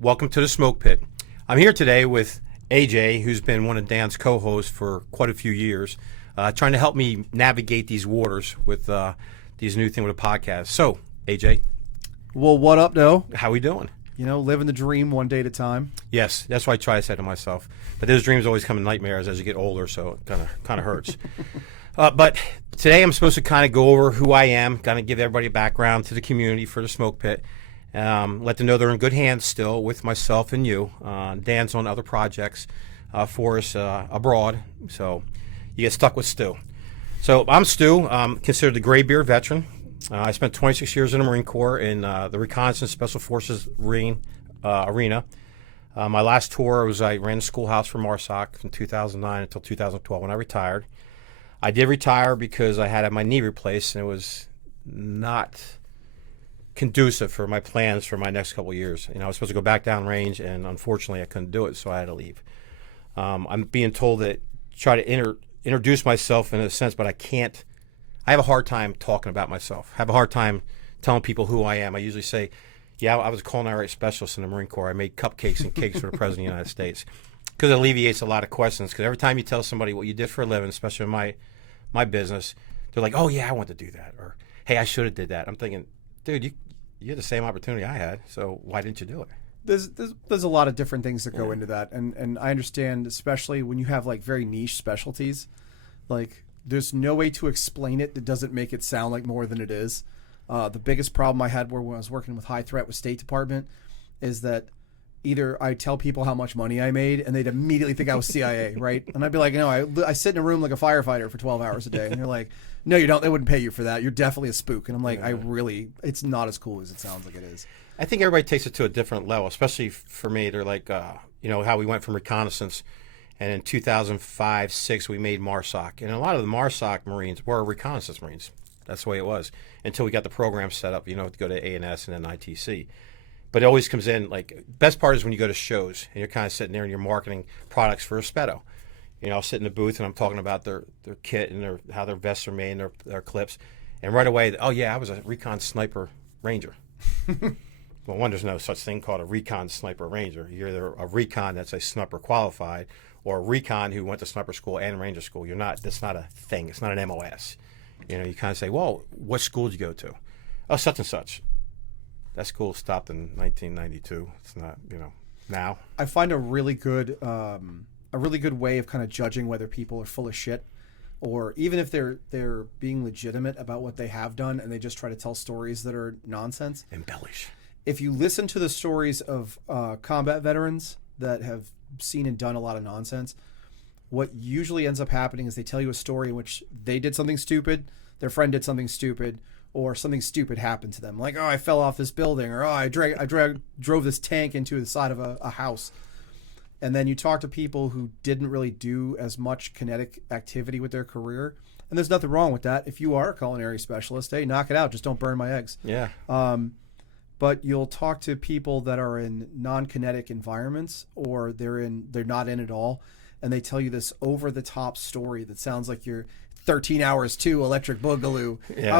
Welcome to the Smoke Pit. I'm here today with AJ, who's been one of Dan's co-hosts for quite a few years, trying to help me navigate these waters with these new things with a podcast. So, AJ. Well, what up, though? How we doing? You know, living the dream one day at a time. Yes, that's what I try to say to myself. But those dreams always come in nightmares as you get older, so it kind of hurts. But today I'm supposed to kind of go over who I am, kind of give everybody a background to the community for the Smoke Pit. Let them know they're in good hands still with myself and you. Dan's on other projects for us abroad, so you get stuck with Stu. So I'm Stu. I'm considered the gray beard veteran. I spent 26 years in the Marine Corps in the Reconnaissance Special Forces arena. My last tour was I ran the schoolhouse for MARSOC from 2009 until 2012 when I retired. I did retire because I had my knee replaced, and it was not conducive for my plans for my next couple of years. You know, I was supposed to go back down range, and unfortunately I couldn't do it, so I had to leave. I'm being told that try to introduce myself in a sense, but I can't. I have a hard time talking about myself. I have a hard time telling people who I am. I usually say, yeah, I was a culinary specialist in the Marine Corps. I made cupcakes and cakes for the President of the United States, because it alleviates a lot of questions. Because every time you tell somebody what you did for a living, especially in my business, they're like, oh, yeah, I want to do that. Or, hey, I should have did that. I'm thinking, dude, you had the same opportunity I had, so why didn't you do it? There's a lot of different things that go into that. And I understand, especially when you have, like, very niche specialties, like, there's no way to explain it that doesn't make it sound like more than it is. The biggest problem I had when I was working with High Threat with State Department is that either I tell people how much money I made and they'd immediately think I was CIA, right? And I'd be like, no, I sit in a room like a firefighter for 12 hours a day. And they're like, no, you don't. They wouldn't pay you for that. You're definitely a spook. And I'm like, it's not as cool as it sounds like it is. I think everybody takes it to a different level, especially for me. They're like, you know, how we went from reconnaissance. And in 2005-06, we made MARSOC. And a lot of the MARSOC Marines were reconnaissance Marines. That's the way it was until we got the program set up, you know, to go to A&S and then ITC. But it always comes in, like, best part is when you go to shows and you're kind of sitting there and you're marketing products for a Spedo. You know, I'll sit in the booth and I'm talking about their kit and how their vests are made and their clips. And right away, oh, yeah, I was a recon sniper ranger. Well, one, there's no such thing called a recon sniper ranger. You're either a recon that's a sniper qualified or a recon who went to sniper school and ranger school. You're not. That's not a thing. It's not an MOS. You know, you kind of say, well, what school did you go to? Oh, such and such. That school stopped in 1992. It's not, you know, now. I find a really good way of kind of judging whether people are full of shit, or even if they're being legitimate about what they have done and they just try to tell stories that are nonsense. Embellish. If you listen to the stories of combat veterans that have seen and done a lot of nonsense, what usually ends up happening is they tell you a story in which they did something stupid, their friend did something stupid, or something stupid happened to them. Like, oh, I fell off this building, or oh, I drove this tank into the side of a house. And then you talk to people who didn't really do as much kinetic activity with their career. And there's nothing wrong with that. If you are a culinary specialist, hey, knock it out. Just don't burn my eggs. Yeah. But you'll talk to people that are in non-kinetic environments, or they're not in at all, and they tell you this over-the-top story that sounds like you're 13 hours to Electric Boogaloo. Yeah.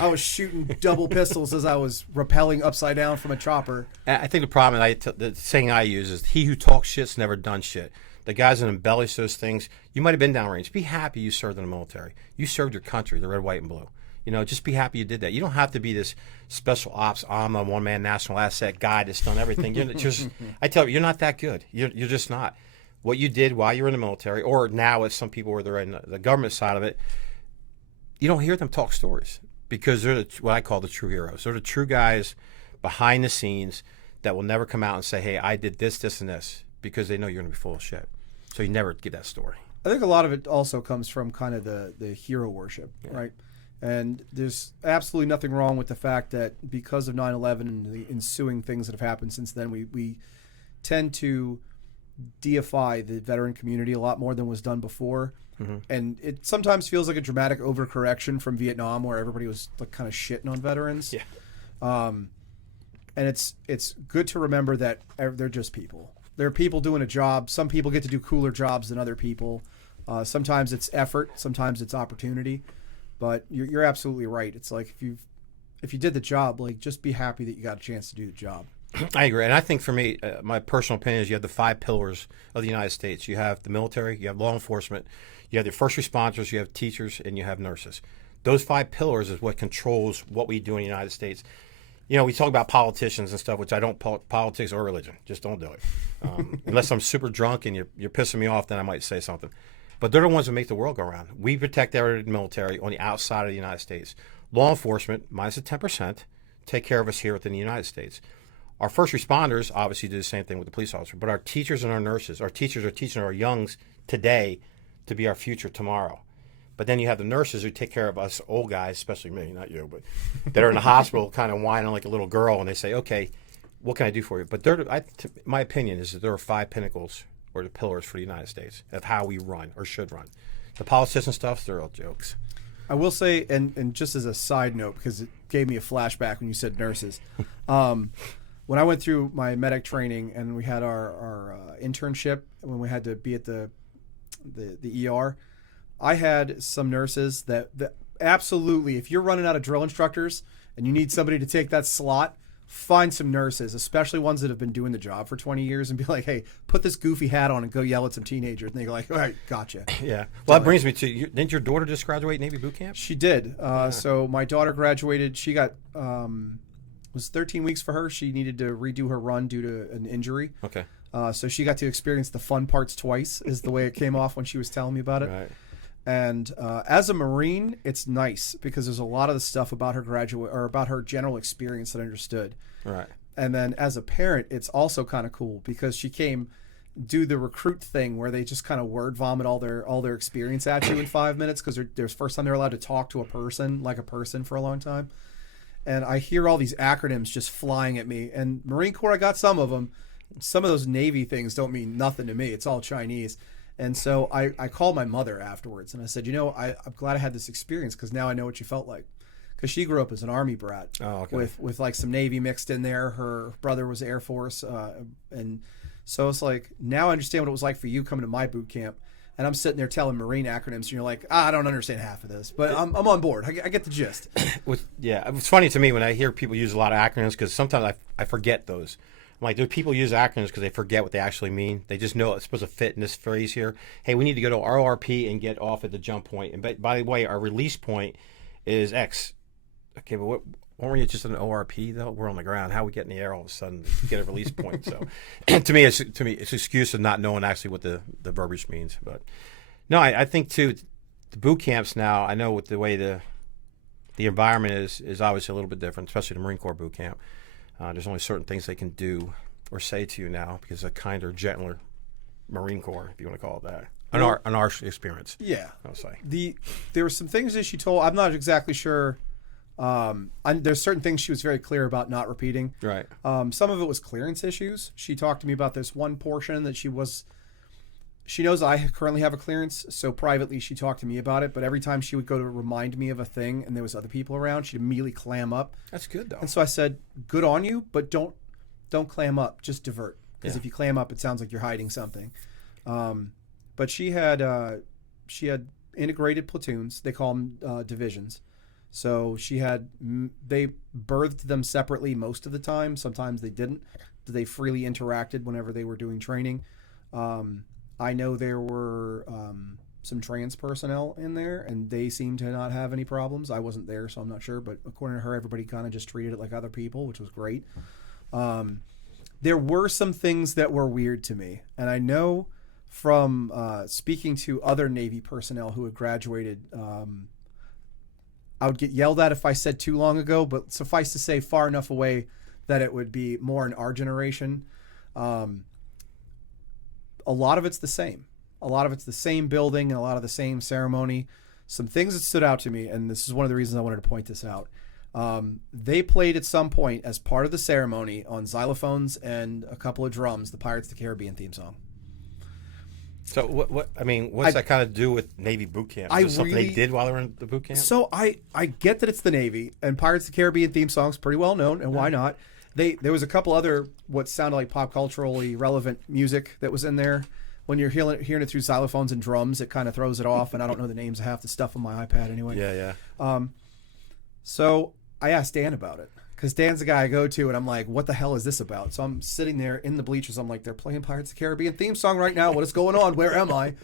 I was shooting double pistols as I was rappelling upside down from a chopper. I think the problem, the saying I use is, he who talks shit's never done shit. The guys that embellish those things, you might have been downrange. Be happy you served in the military. You served your country, the red, white, and blue. You know, just be happy you did that. You don't have to be this special ops, I'm a one-man national asset guy that's done everything. I tell you, you're not that good. You're just not. What you did while you were in the military, or now as some people where they're in the government side of it, you don't hear them talk stories, because they're what I call the true heroes. They're the true guys behind the scenes that will never come out and say, hey, I did this, this, and this, because they know you're going to be full of shit. So you never get that story. I think a lot of it also comes from kind of the hero worship, right? And there's absolutely nothing wrong with the fact that because of 9/11 and the ensuing things that have happened since then, we tend to deify the veteran community a lot more than was done before. Mm-hmm. And it sometimes feels like a dramatic overcorrection from Vietnam, where everybody was like kind of shitting on veterans. Yeah. And it's good to remember that they're just people. They're people doing a job. Some people get to do cooler jobs than other people. Sometimes it's effort. Sometimes it's opportunity. But you're absolutely right. It's like if you did the job, like, just be happy that you got a chance to do the job. I agree. And I think for me, my personal opinion is you have the 5 pillars of the United States. You have the military, you have law enforcement, you have the first responders, you have teachers, and you have nurses. Those 5 pillars is what controls what we do in the United States. You know, we talk about politicians and stuff, which I don't, politics or religion. Just don't do it. Unless I'm super drunk and you're pissing me off, then I might say something. But they're the ones that make the world go round. We protect our military on the outside of the United States. Law enforcement, minus the 10%, take care of us here within the United States. Our first responders obviously do the same thing with the police officer, but our teachers and our nurses, our teachers are teaching our youngs today to be our future tomorrow. But then you have the nurses who take care of us old guys, especially me, not you, but that are in the hospital kind of whining like a little girl, and they say, okay, what can I do for you? But my opinion is that there are 5 pinnacles or the pillars for the United States of how we run or should run. The politician stuff, they're all jokes. I will say, and just as a side note, because it gave me a flashback when you said nurses. When I went through my medic training and we had our internship, when we had to be at the ER, I had some nurses that absolutely, if you're running out of drill instructors and you need somebody to take that slot, find some nurses, especially ones that have been doing the job for 20 years, and be like, hey, put this goofy hat on and go yell at some teenagers. And they're like, all right, gotcha. Yeah. Well, that brings me to, didn't your daughter just graduate Navy boot camp? She did. So my daughter graduated. She got, it was 13 weeks for her. She needed to redo her run due to an injury. Okay. So she got to experience the fun parts twice, is the way it came off when she was telling me about it. Right. And as a Marine, it's nice because there's a lot of the stuff about her about her general experience that I understood. Right. And then as a parent, it's also kind of cool because she came do the recruit thing where they just kind of word vomit all their experience at you in 5 minutes because there's first time they're allowed to talk to a person like a person for a long time. And I hear all these acronyms just flying at me. And Marine Corps, I got some of them. Some of those Navy things don't mean nothing to me. It's all Chinese. And so I called my mother afterwards and I said, I'm glad I had this experience because now I know what you felt like. Because she grew up as an Army brat with like some Navy mixed in there. Her brother was Air Force. And so it's like, now I understand what it was like for you coming to my boot camp. And I'm sitting there telling Marine acronyms and you're like, I don't understand half of this, but I'm on board. I get the gist. It's funny to me when I hear people use a lot of acronyms because sometimes I forget those. I'm like, do people use acronyms because they forget what they actually mean? They just know it's supposed to fit in this phrase here. Hey, we need to go to RORP and get off at the jump point. And by the way, our release point is X. Okay, but weren't we just an ORP though? We're on the ground. How we get in the air all of a sudden to get a release point? So, to me, it's an excuse of not knowing actually what the verbiage means. But no, I think too, the boot camps now. I know with the way the environment is obviously a little bit different, especially the Marine Corps boot camp. There's only certain things they can do or say to you now because of a kinder, gentler Marine Corps, if you want to call it that. An our experience. Yeah, I'll say. There were some things that she told. I'm not exactly sure. There's certain things she was very clear about not repeating. Right. Some of it was clearance issues. She talked to me about this one portion that she knows I currently have a clearance, so privately she talked to me about it, but every time she would go to remind me of a thing and there was other people around, she'd immediately clam up. That's good though. And so I said, good on you, but don't clam up, just divert. Because if you clam up, it sounds like you're hiding something. But she had integrated platoons. They call them divisions. So they birthed them separately most of the time. Sometimes they didn't. They freely interacted whenever they were doing training. I know there were some trans personnel in there, and they seemed to not have any problems. I wasn't there, so I'm not sure. But according to her, everybody kind of just treated it like other people, which was great. There were some things that were weird to me. And I know from speaking to other Navy personnel who had graduated, I would get yelled at if I said too long ago, but suffice to say far enough away that it would be more in our generation. A lot of it's the same. A lot of it's the same building and a lot of the same ceremony. Some things that stood out to me, and this is one of the reasons I wanted to point this out. They played at some point as part of the ceremony on xylophones and a couple of drums, the Pirates of the Caribbean theme song. So what's that kind of do with Navy boot camp? Is it something they did while they were in the boot camp? So I get that it's the Navy, and Pirates of the Caribbean theme song's pretty well known, and why not? There was a couple other what sounded like pop culturally relevant music that was in there. When you're hearing it through xylophones and drums, it kind of throws it off, and I don't know the names of half the stuff on my iPad anyway. Yeah. So I asked Dan about it because Dan's the guy I go to, and I'm like, what the hell is this about? So I'm sitting there in the bleachers. I'm like, they're playing Pirates of the Caribbean theme song right now. What is going on? Where am I?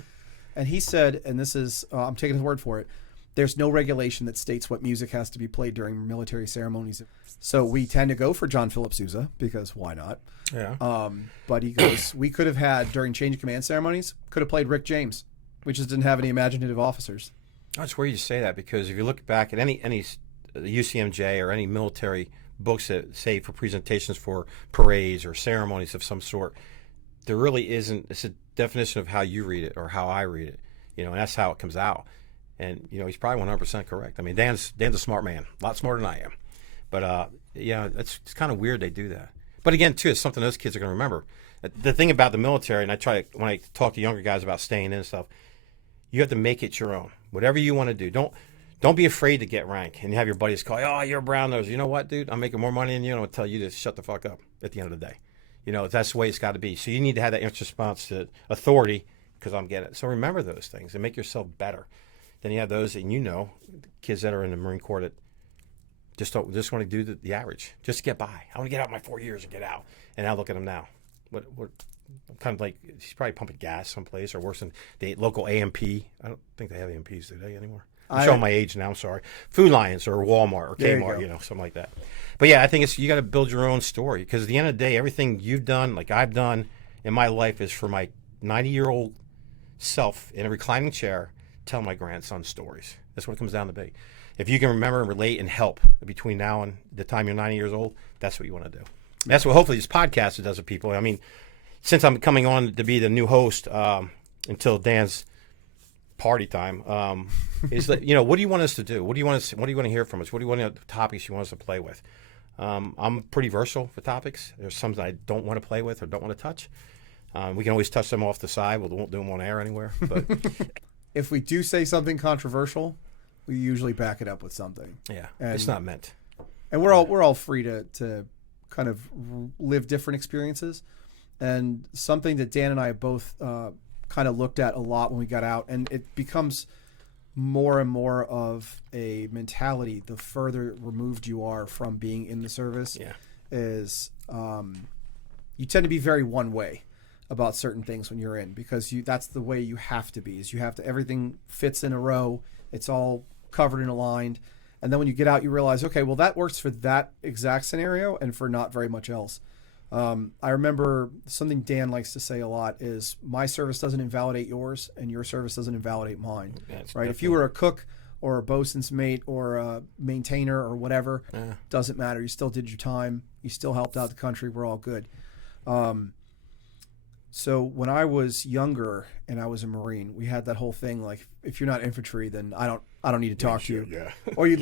And he said, and this is, I'm taking his word for it, there's no regulation that states what music has to be played during military ceremonies. So we tend to go for John Philip Sousa, because why not? Yeah. But he goes, we could have had, during change of command ceremonies, could have played Rick James. We just didn't have any imaginative officers. That's weird you say that, because if you look back at any UCMJ or any military books that say for presentations for parades or ceremonies of some sort, there really isn't. It's a definition of how you read it or how I read it, and that's how it comes out. And he's probably 100% correct. I mean, Dan's a smart man, a lot smarter than I am. But it's kind of weird they do that. But again, too, it's something those kids are going to remember. The thing about the military, and when I talk to younger guys about staying in and stuff, you have to make it your own. Whatever you want to do, don't be afraid to get rank and have your buddies call you, oh, you're a brown nose. You know what, dude? I'm making more money than you, and I'm going to tell you to shut the fuck up at the end of the day. That's the way it's got to be. So you need to have that instant response to authority, because I'm getting it. So remember those things and make yourself better. Then you have those, and kids that are in the Marine Corps that just want to do the average, just to get by. I want to get out my 4 years and get out. And now look at him now. What kind of like, he's probably pumping gas someplace, or worse than the local AMP. I don't think they have AMPs, do they, anymore? I'm showing my age now, I'm sorry. Food Lions or Walmart or Kmart, something like that. But yeah, I think you got to build your own story, because at the end of the day, everything you've done, like I've done in my life, is for my 90-year-old self in a reclining chair telling my grandson stories. That's what it comes down to be. If you can remember and relate and help between now and the time you're 90 years old, that's what you want to do. And that's what hopefully this podcast does with people. I mean, since I'm coming on to be the new host until Dan's party time, is that what do you want us to do? What do you want to hear from us? What do you want topics you want us to play with? I'm pretty versatile for topics. There's some that I don't want to play with or don't want to touch. We can always touch them off the side. We won't do them on air anywhere. But if we do say something controversial, we usually back it up with something. Yeah, it's not meant. And we're all free to kind of live different experiences. And something that Dan and I both kind of looked at a lot when we got out, and it becomes more and more of a mentality the further removed you are from being in the service, is you tend to be very one way about certain things when you're in, because that's the way you have to be. Is you have to, everything fits in a row, it's all covered and aligned, and then when you get out you realize, okay, well, that works for that exact scenario and for not very much else. I remember something Dan likes to say a lot is, my service doesn't invalidate yours and your service doesn't invalidate mine. Right? If you were a cook or a bosun's mate or a maintainer or whatever, doesn't matter. You still did your time. You still helped out the country. We're all good. So when I was younger and I was a Marine, we had that whole thing, like, if you're not infantry, then I don't need to talk to you. Yeah. Or you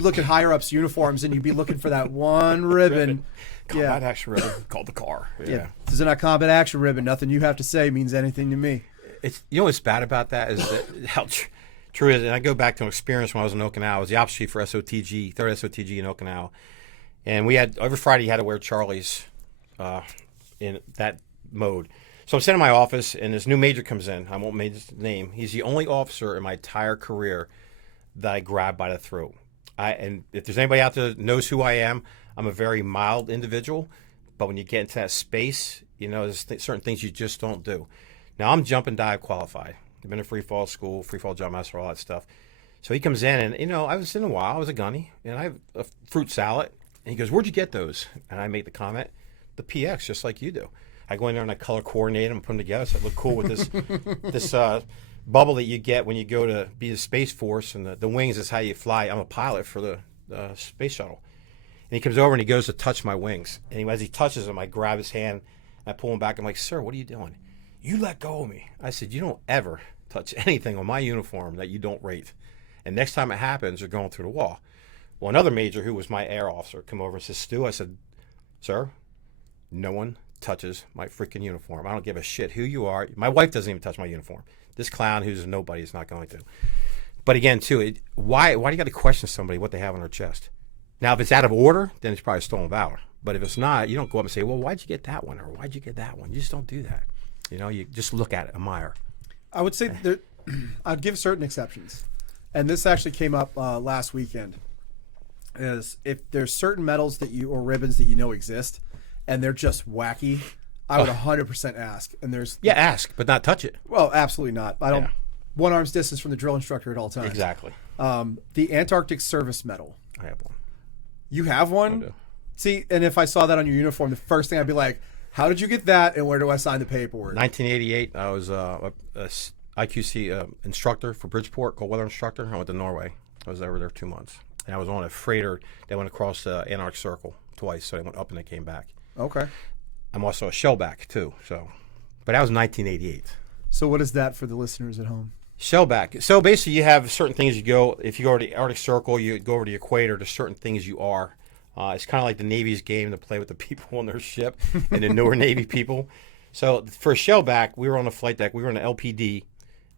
look at higher ups' uniforms and you'd be looking for that one ribbon. Combat action ribbon called the car. Yeah. This is not combat action ribbon. Nothing you have to say means anything to me. It's what's bad about that is that how true it is. And I go back to an experience when I was in Okinawa. I was the ops chief for SOTG, 3rd SOTG in Okinawa. And we had, every Friday you had to wear Charlies in that mode. So I'm sitting in my office, and this new major comes in. I won't mention his name. He's the only officer in my entire career that I grabbed by the throat. And if there's anybody out there that knows who I am, I'm a very mild individual. But when you get into that space, there's certain things you just don't do. Now, I'm jump and dive qualified. I've been to free fall school, free fall jump master, all that stuff. So he comes in, and, I was in a while. I was a gunny, and I have a fruit salad. And he goes, "Where'd you get those?" And I make the comment, "The PX, just like you do." I go in there and I color coordinate them and put them together so I look cool with this bubble that you get when you go to be the Space Force, and the wings is how you fly. I'm a pilot for the space shuttle. And he comes over and he goes to touch my wings. And as he touches them, I grab his hand and I pull him back. I'm like, "Sir, what are you doing?" "You let go of me." I said, "You don't ever touch anything on my uniform that you don't rate. And next time it happens, you're going through the wall." Well, another major who was my air officer come over and says, "Stu," I said, "Sir, no one touches my freaking uniform. I don't give a shit who you are. My wife doesn't even touch my uniform. This clown who's a nobody is not going to." But again, too, why do you got to question somebody what they have on their chest? Now, if it's out of order, then it's probably stolen valor. But if it's not, you don't go up and say, "Well, why'd you get that one?" or "Why'd you get that one?" You just don't do that. You just look at it, admire. I would say I'd give certain exceptions. And this actually came up last weekend. is if there's certain medals that you or ribbons that you know exist, and they're just wacky, I would 100% ask. And there's ask, but not touch it. well, absolutely not. I don't. One arm's distance from the drill instructor at all times. Exactly. The Antarctic Service Medal. I have one. You have one? I do. See, and if I saw that on your uniform, the first thing I'd be like, how did you get that, and where do I sign the paperwork? 1988, I was a IQC instructor for Bridgeport, cold weather instructor. I went to Norway. I was over there 2 months. And I was on a freighter that went across the Antarctic Circle twice. So they went up and they came back. Okay. I'm also a shellback, too. So, but that was 1988. So what is that for the listeners at home? Shellback. So basically, you have certain things you go. If you go to the Arctic Circle, you go over to the equator. There's certain things you are. It's kind of like the Navy's game to play with the people on their ship and the newer Navy people. So for a shellback, we were on the flight deck. We were on the LPD,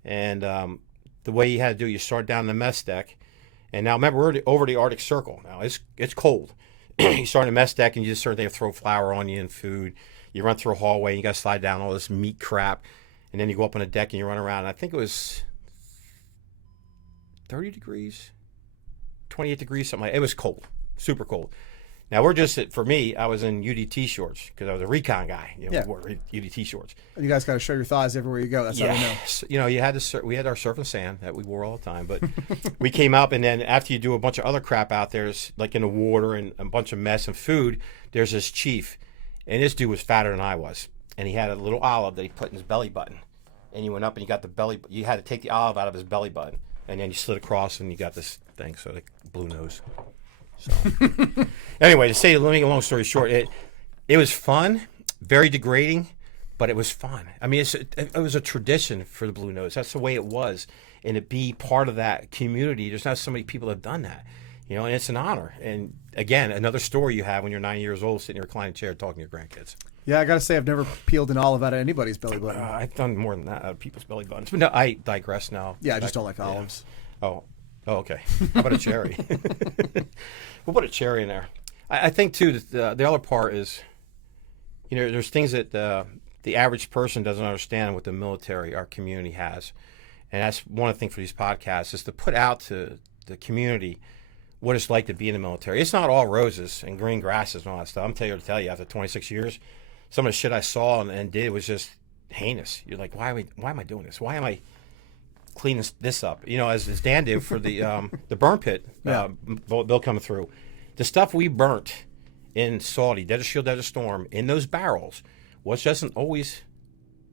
and the way you had to do it, you start down the mess deck. And now remember, we're over the Arctic Circle. Now it's cold. You start on the mess deck, and you just start to throw flour on you and food. You run through a hallway. And you got to slide down all this meat crap, and then you go up on the deck and you run around. And I think it was 30 degrees, 28 degrees, something like that. It was cold, super cold. Now, for me, I was in UDT shorts because I was a recon guy. We wore UDT shorts. And you guys got to show your thighs everywhere you go. That's how we know. You had we had our surf and sand that we wore all the time. But we came up, and then after you do a bunch of other crap out there, like in the water and a bunch of mess and food, there's this chief. And this dude was fatter than I was. And he had a little olive that he put in his belly button. And you went up and you got you had to take the olive out of his belly button. And then you slid across and you got this thing, so the blue nose. So anyway, let me make a long story short, it was fun, very degrading, but it was fun. I mean, it was a tradition for the blue nose. That's the way it was, and to be part of that community. There's not so many people that have done that, and it's an honor. And again, another story you have when you're 9 years old, sitting in your reclining chair talking to your grandkids. Yeah, I got to say, I've never peeled an olive out of anybody's belly button. I've done more than that out of people's belly buttons. But no, I digress now. Yeah, I just don't like olives. Oh, okay. How about a cherry? We'll put a cherry in there. I think, too, that the other part is, there's things that the average person doesn't understand what the military, our community, has. And that's one of the things for these podcasts is to put out to the community what it's like to be in the military. It's not all roses and green grasses and all that stuff. I'm telling you, after 26 years, some of the shit I saw and did was just heinous. You're like, why am I doing this? Why am I cleaning this up? As Dan did for the burn pit bill coming through. The stuff we burnt in Saudi, Desert Shield, Desert Storm, in those barrels was just always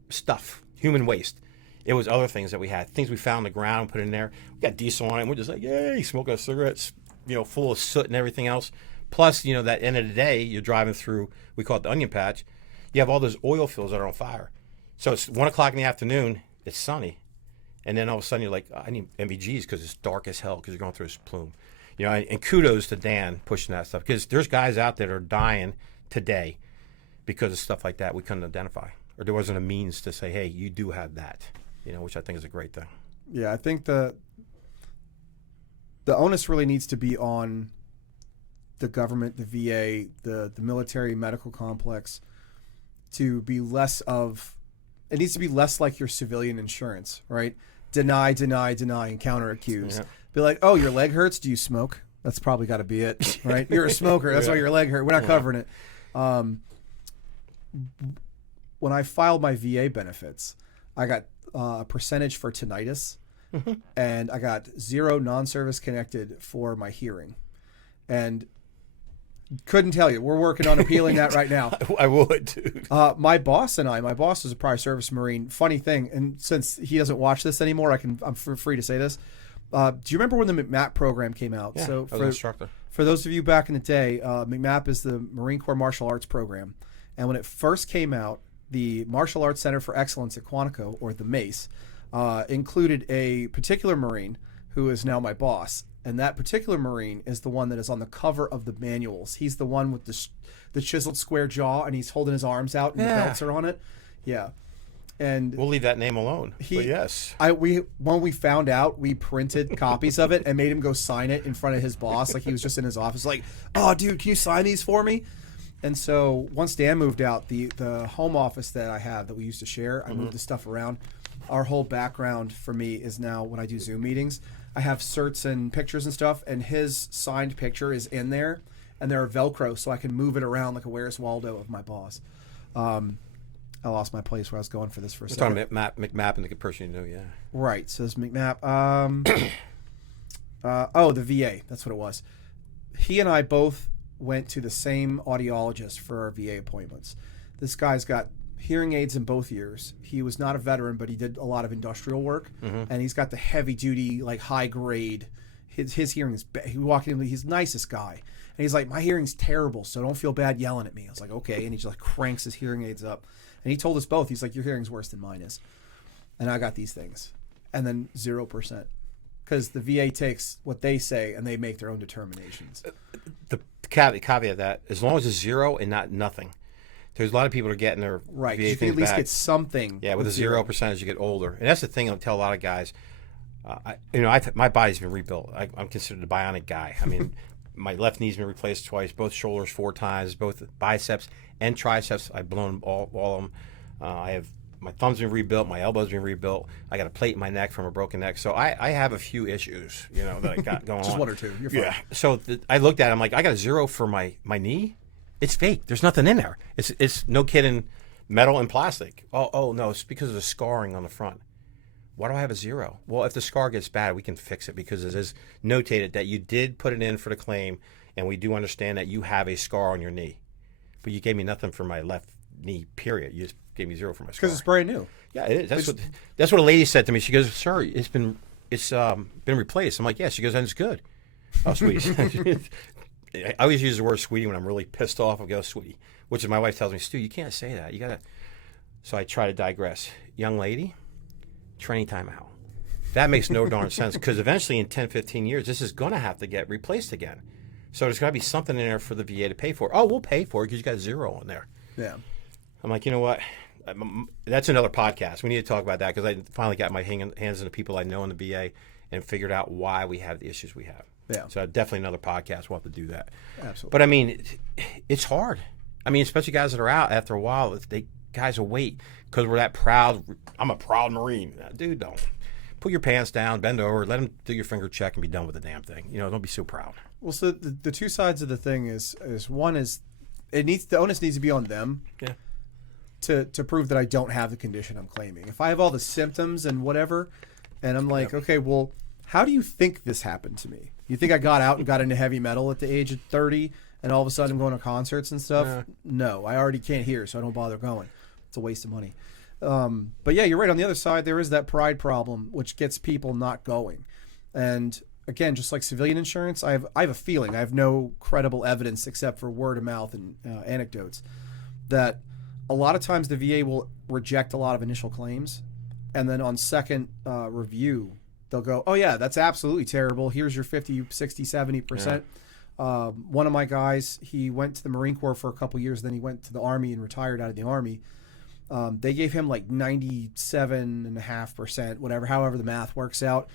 stuff, human waste. It was other things that we had, things we found on the ground and put in there. We got diesel on it, and we're just like, yay, smoking cigarettes, full of soot and everything else. Plus, that end of the day, you're driving through, we call it the onion patch. You have all those oil fields that are on fire. So it's 1 o'clock in the afternoon, it's sunny. And then all of a sudden you're like, I need MVGs because it's dark as hell because you're going through this plume. And kudos to Dan pushing that stuff because there's guys out there that are dying today because of stuff like that we couldn't identify. Or there wasn't a means to say, hey, you do have that, which I think is a great thing. Yeah, I think the onus really needs to be on the government, the VA, the military medical complex to be it needs to be less like your civilian insurance, right? Deny, and counter accuse. Yeah. Be like, oh, your leg hurts? Do you smoke? That's probably got to be it, right? You're a smoker. That's why your leg hurt. We're not covering it. When I filed my VA benefits, I got a percentage for tinnitus, and I got 0 non-service connected for my hearing. And couldn't tell you. We're working on appealing that right now. I would, dude. My boss is a prior service Marine. Funny thing, and since he doesn't watch this anymore, I'm free to say this. Do you remember when the McMap program came out? Yeah, so I was an instructor. For those of you back in the day, McMap is the Marine Corps Martial Arts program. And when it first came out, the Martial Arts Center for Excellence at Quantico, or the MACE, included a particular Marine who is now my boss. And that particular Marine is the one that is on the cover of the manuals. He's the one with the chiseled square jaw, and he's holding his arms out, and the belts are on it. Yeah. And we'll leave that name alone. But yes. When we found out, we printed copies of it and made him go sign it in front of his boss. Like he was just in his office, like, oh, dude, can you sign these for me? And so once Dan moved out, the home office that I have that we used to share, I moved the stuff around. Our whole background for me is now when I do Zoom meetings, I have certs and pictures and stuff, and his signed picture is in there, and they're Velcro, so I can move it around like a Where's Waldo of my boss. I lost my place where I was going for this for a We're second. talking about McMap and the person you know, yeah. Right, says McMap. The VA, that's what it was. He and I both went to the same audiologist for our VA appointments. This guy's got hearing aids in both ears. He was not a veteran, but he did a lot of industrial work, and he's got the heavy duty, like high grade. His hearing is he walked in, he's the nicest guy, and he's like, my hearing's terrible, so don't feel bad yelling at me. I was like, okay, and he just like cranks his hearing aids up, and he told us both, he's like, your hearing's worse than mine is, and I got these things, and then 0%, because the VA takes what they say and they make their own determinations. The caveat that as long as it's 0 and not nothing. There's a lot of people that are getting their Right, VA you can things at least back. get something. Yeah, with a 0% as you get older, and that's the thing. I'll tell a lot of guys. My body's been rebuilt. I'm considered a bionic guy. I mean, my left knee's been replaced twice, both shoulders 4 times, both biceps and triceps. I've blown all of them. I have my thumb's been rebuilt, my elbow's been rebuilt. I got a plate in my neck from a broken neck, so I have a few issues, that I got going on. Just 1 or 2. You're fine. Yeah. So I looked at it. I'm like, I got a 0 for my knee. It's fake. There's nothing in there. It's no kidding, metal and plastic. Oh no, it's because of the scarring on the front. Why do I have a 0? Well, if the scar gets bad, we can fix it because it is notated that you did put it in for the claim, and we do understand that you have a scar on your knee. But you gave me nothing for my left knee, period. You just gave me 0 for my scar. Because it's brand new. Yeah, it is. That's what a lady said to me. She goes, "Sir, it's been replaced." I'm like, "Yeah." She goes, "And it's good." Oh, sweetie. I always use the word sweetie when I'm really pissed off. I go, sweetie, which is my wife tells me, Stu, you can't say that. You got to. So I try to digress. Young lady, training time out. That makes no darn sense because eventually in 10, 15 years, this is going to have to get replaced again. So there's got to be something in there for the VA to pay for. Oh, we'll pay for it because you got 0 on there. Yeah. I'm like, you know what? That's another podcast. We need to talk about that because I finally got my hands on the people I know in the VA and figured out why we have the issues we have. Yeah. So definitely another podcast. We'll have to do that. Absolutely. But I mean, it's hard. I mean, especially guys that are out after a while, guys will wait because we're that proud. I'm a proud Marine. Dude, don't. Put your pants down, bend over, let them do your finger check and be done with the damn thing. Don't be so proud. Well, so the two sides of the thing is one is the onus needs to be on them. Yeah. To prove that I don't have the condition I'm claiming. If I have all the symptoms and whatever, and I'm like, okay, well, how do you think this happened to me? You think I got out and got into heavy metal at the age of 30 and all of a sudden I'm going to concerts and stuff? Yeah. No, I already can't hear, so I don't bother going. It's a waste of money. But yeah, you're right. On the other side, there is that pride problem, which gets people not going. And again, just like civilian insurance, I have a feeling, I have no credible evidence except for word of mouth and anecdotes, that a lot of times the VA will reject a lot of initial claims, and then on second review, they'll go, oh yeah, that's absolutely terrible. Here's your 50, 60, 70%. Yeah. One of my guys, he went to the Marine Corps for a couple years, then he went to the Army and retired out of the Army. They gave him like 97.5%, whatever, however the math works out.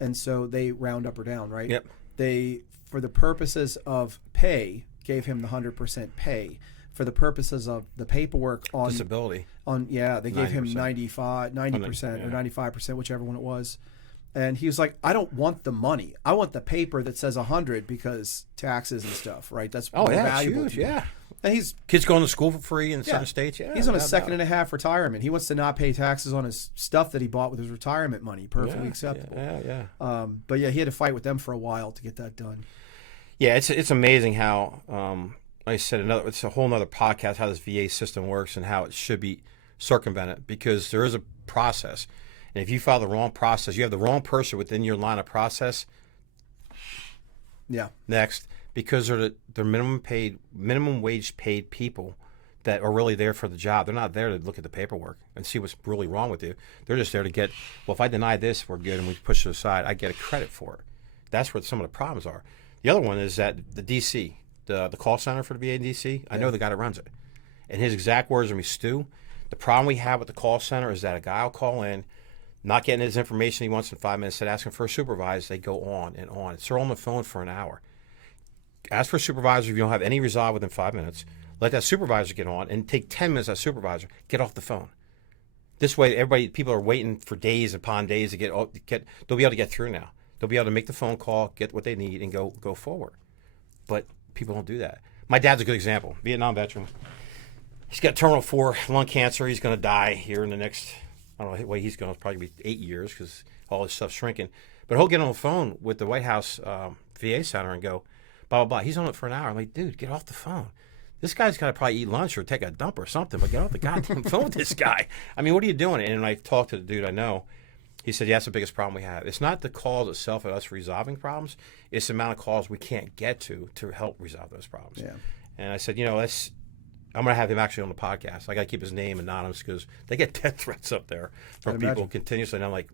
And so they round up or down, right? Yep. They, for the purposes of pay, gave him the 100% pay. For the purposes of the paperwork on disability, they gave him 90% or 95%, whichever one it was. And he was like, I don't want the money. I want the paper that says 100 because taxes and stuff, right? That's more valuable. It's huge, yeah. And he's kids going to school for free in certain states. Yeah, he's on a second and a half retirement. He wants to not pay taxes on his stuff that he bought with his retirement money. Perfectly acceptable. Yeah. But yeah, he had to fight with them for a while to get that done. Yeah, it's amazing how, like I said, it's a whole nother podcast how this VA system works and how it should be circumvented because there is a process. And if you follow the wrong process, you have the wrong person within your line of process. Yeah. Next, because they're minimum wage paid people that are really there for the job. They're not there to look at the paperwork and see what's really wrong with you. They're just there to get, well, if I deny this, we're good, and we push it aside, I get a credit for it. That's where some of the problems are. The other one is that the DC, the call center for the VA in DC, I know the guy that runs it. And his exact words are me, Stu, the problem we have with the call center is that a guy will call in, not getting his information he wants in 5 minutes, and asking for a supervisor, they go on and on. So they're on the phone for an hour. Ask for a supervisor if you don't have any resolve within 5 minutes. Let that supervisor get on and take 10 minutes, that supervisor, get off the phone. This way, people are waiting for days upon days to they'll be able to get through now. They'll be able to make the phone call, get what they need, and go forward. But people don't do that. My dad's a good example. Vietnam veteran. He's got terminal 4 lung cancer. He's going to die here in the next, I don't know, the way he's going to probably be 8 years because all his stuff's shrinking. But he'll get on the phone with the White House VA center and go, blah, blah, blah. He's on it for an hour. I'm like, dude, get off the phone. This guy's got to probably eat lunch or take a dump or something, but get off the goddamn phone with this guy. I mean, what are you doing? And I talked to the dude I know. He said, yeah, that's the biggest problem we have. It's not the calls itself of us resolving problems. It's the amount of calls we can't get to help resolve those problems. Yeah. And I said, I'm going to have him actually on the podcast. I got to keep his name anonymous because they get death threats up there from people continuously. And I'm like,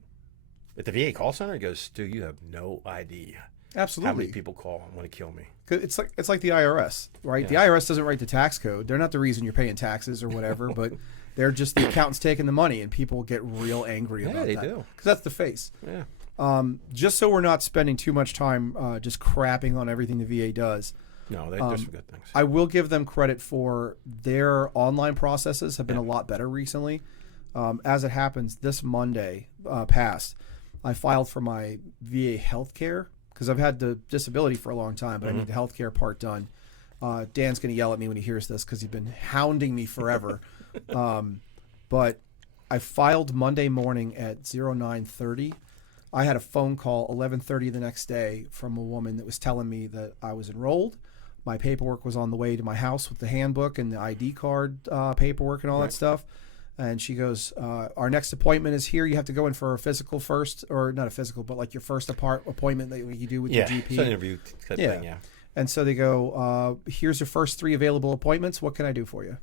at the VA call center? He goes, dude, you have no idea. Absolutely. How many people call and want to kill me? It's like the IRS, right? Yeah. The IRS doesn't write the tax code. They're not the reason you're paying taxes or whatever, but they're just the accountants taking the money, and people get real angry about that. Yeah, they do. Because that's the face. Yeah. Just so we're not spending too much time just crapping on everything the VA does. No, they do some good things. I will give them credit for their online processes have been a lot better recently. As it happens, this Monday past, I filed for my VA healthcare because I've had the disability for a long time, but I need the healthcare part done. Dan's going to yell at me when he hears this because he's been hounding me forever. But I filed Monday morning at 09:30. I had a phone call 11:30 the next day from a woman that was telling me that I was enrolled. My paperwork was on the way to my house with the handbook and the ID card paperwork and all that stuff. And she goes, our next appointment is here. You have to go in for a physical first, or not a physical, but like your first appointment that you do with your GP. It's an interview type thing, yeah. And so they go, here's your first 3 available appointments. What can I do for you?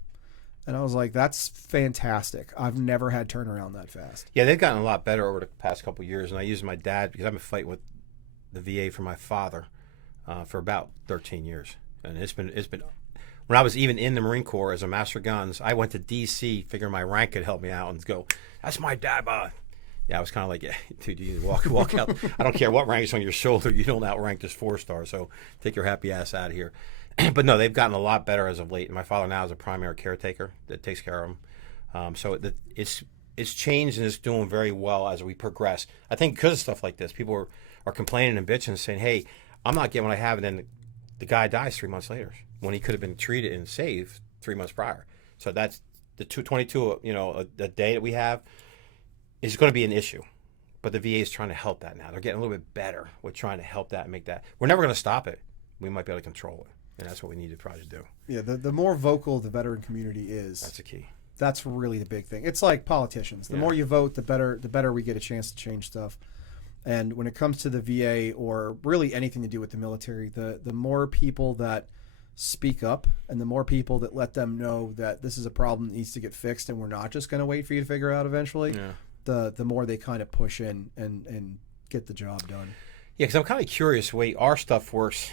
And I was like, that's fantastic. I've never had turnaround that fast. Yeah, they've gotten a lot better over the past couple of years. And I use my dad because I've been fighting with the VA for my father for about 13 years. And it's been when I was even in the Marine Corps as a Master Guns, I went to D.C. figuring my rank could help me out and go, that's my dad. Yeah, I was kind of like, yeah, dude, you walk out. I don't care what rank is on your shoulder. You don't outrank this 4-star, so take your happy ass out of here. But no, they've gotten a lot better as of late. And my father now is a primary caretaker that takes care of him. So it's changed and it's doing very well as we progress. I think because of stuff like this, people are complaining and bitching and saying, hey, I'm not getting what I have. And then the guy dies 3 months later when he could have been treated and saved 3 months prior. So that's the 22, a day that we have is going to be an issue. But the VA is trying to help that now. They're getting a little bit better with trying to help that and make that. We're never going to stop it. We might be able to control it. And that's what we need to try to do. Yeah, the more vocal the veteran community is. That's the key. That's really the big thing. It's like politicians. The more you vote, the better we get a chance to change stuff. And when it comes to the VA or really anything to do with the military, the more people that speak up and the more people that let them know that this is a problem that needs to get fixed and we're not just going to wait for you to figure out eventually, the more they kind of push in and get the job done. Yeah, because I'm kind of curious the way our stuff works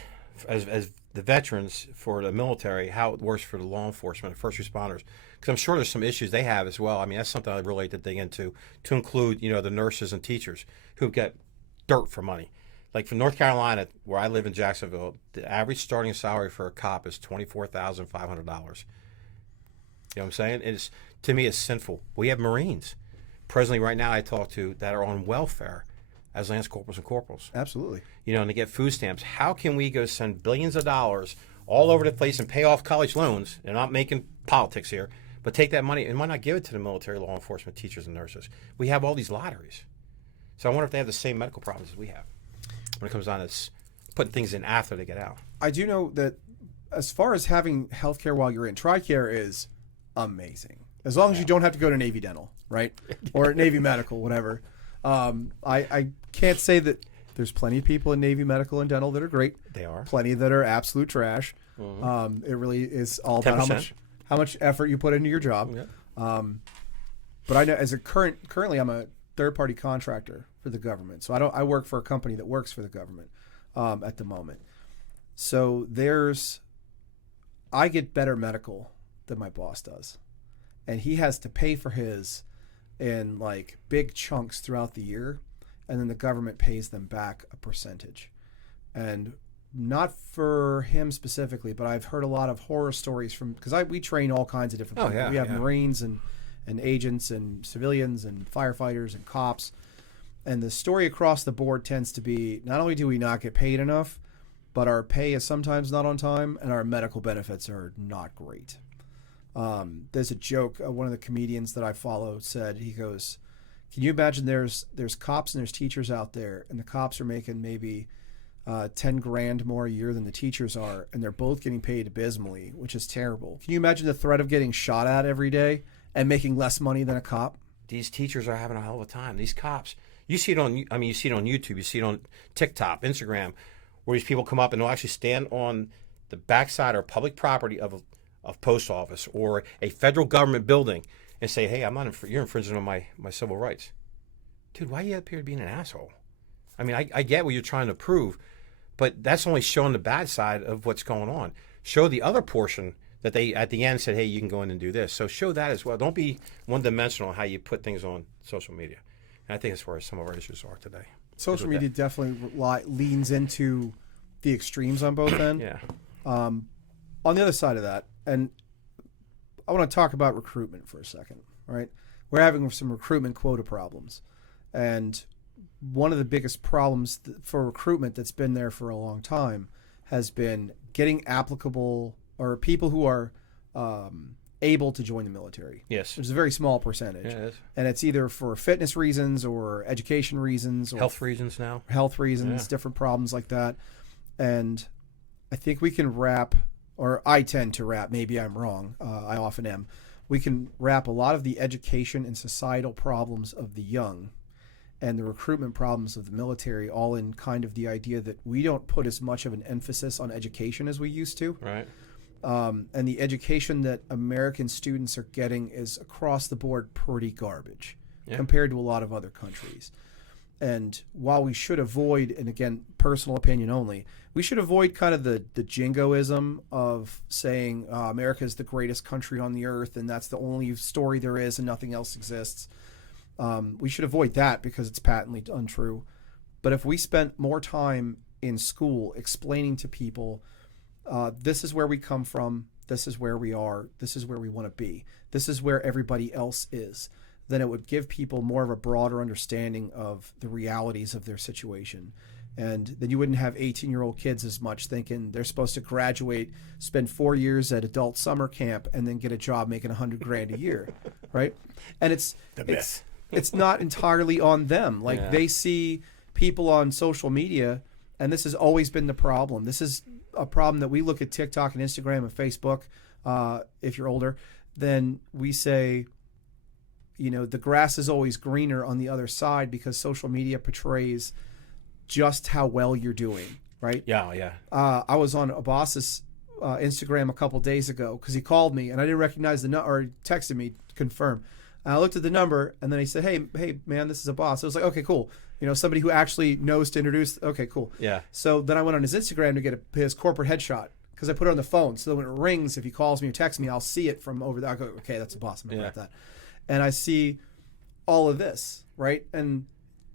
as the veterans for the military, how it works for the law enforcement and first responders. Because I'm sure there's some issues they have as well. I mean, that's something I'd really like to dig into, to include, the nurses and teachers who get dirt for money. Like from North Carolina, where I live in Jacksonville, the average starting salary for a cop is $24,500. You know what I'm saying? To me, it's sinful. We have Marines. Presently, right now, I talk to that are on welfare as lance corporals and corporals. Absolutely. And they get food stamps. How can we go send billions of dollars all over the place and pay off college loans? And I'm not making politics here, but take that money and why not give it to the military, law enforcement, teachers, and nurses? We have all these lotteries. So I wonder if they have the same medical problems as we have when it comes down to putting things in after they get out. I do know that as far as having healthcare while you're in, TRICARE is amazing. As long as you don't have to go to Navy Dental, right? Or Navy Medical, whatever. I can't say that there's plenty of people in Navy Medical and Dental that are great. They are. Plenty that are absolute trash. Mm-hmm. It really is all about 10%. how much effort you put into your job. Yeah. But I know as currently I'm a third-party contractor for the government. So I work for a company that works for the government at the moment. So I get better medical than my boss does. And he has to pay for his in like big chunks throughout the year. And then the government pays them back a percentage. And not for him specifically, but I've heard a lot of horror stories because we train all kinds of different people. Yeah, we have Marines and agents and civilians and firefighters and cops. And the story across the board tends to be, not only do we not get paid enough, but our pay is sometimes not on time, and our medical benefits are not great. There's a joke. One of the comedians that I follow said, he goes, can you imagine there's cops and there's teachers out there, and the cops are making maybe 10 grand more a year than the teachers are, and they're both getting paid abysmally, which is terrible. Can you imagine the threat of getting shot at every day and making less money than a cop? These teachers are having a hell of a time. These cops, you see it on YouTube, you see it on TikTok, Instagram, where these people come up and they'll actually stand on the backside or public property of post office or a federal government building and say, hey, you're infringing on my civil rights. Dude, why are you up here being an asshole? I mean, I get what you're trying to prove, but that's only showing the bad side of what's going on. Show the other portion that they, at the end, said, hey, you can go in and do this. So show that as well. Don't be one-dimensional how you put things on social media. And I think that's where some of our issues are today. Social media definitely leans into the extremes on both ends. Yeah. On the other side of that, and I want to talk about recruitment for a second, right? We're having some recruitment quota problems. And one of the biggest problems for recruitment that's been there for a long time has been getting applicable or people who are able to join the military. Yes. Which is a very small percentage. Yeah, it is. And it's either for fitness reasons or education reasons. Or health reasons now. Health reasons, different problems like that. And I think we can wrap, or I tend to wrap, maybe I'm wrong, I often am, we can wrap a lot of the education and societal problems of the young and the recruitment problems of the military all in kind of the idea that we don't put as much of an emphasis on education as we used to. Right. And the education that American students are getting is across the board pretty garbage compared to a lot of other countries. And while we should avoid, and again, personal opinion only, we should avoid kind of the jingoism of saying America is the greatest country on the earth and that's the only story there is and nothing else exists. We should avoid that because it's patently untrue. But if we spent more time in school explaining to people, this is where we come from, this is where we are, this is where we want to be, this is where everybody else is, then it would give people more of a broader understanding of the realities of their situation. And then you wouldn't have 18-year-old kids as much thinking they're supposed to graduate, spend 4 years at adult summer camp, and then get a job making $100 grand a year, right? And it's not entirely on them. Like they see people on social media, and this has always been the problem. This is a problem that we look at TikTok and Instagram and Facebook. If you're older, then we say, you know, the grass is always greener on the other side because social media portrays just how well you're doing, right? Yeah, yeah. I was on a boss's Instagram a couple days ago because he called me and I didn't recognize the number, or texted me to confirm. And I looked at the number and then he said, hey, man, this is a boss. I was like, okay, cool. You know, somebody who actually knows to introduce. Okay, cool. Yeah. So then I went on his Instagram to get his corporate headshot because I put it on the phone. So when it rings, if he calls me or texts me, I'll see it from over there. I go, okay, that's a boss. I'm going to write that. And I see all of this, right? And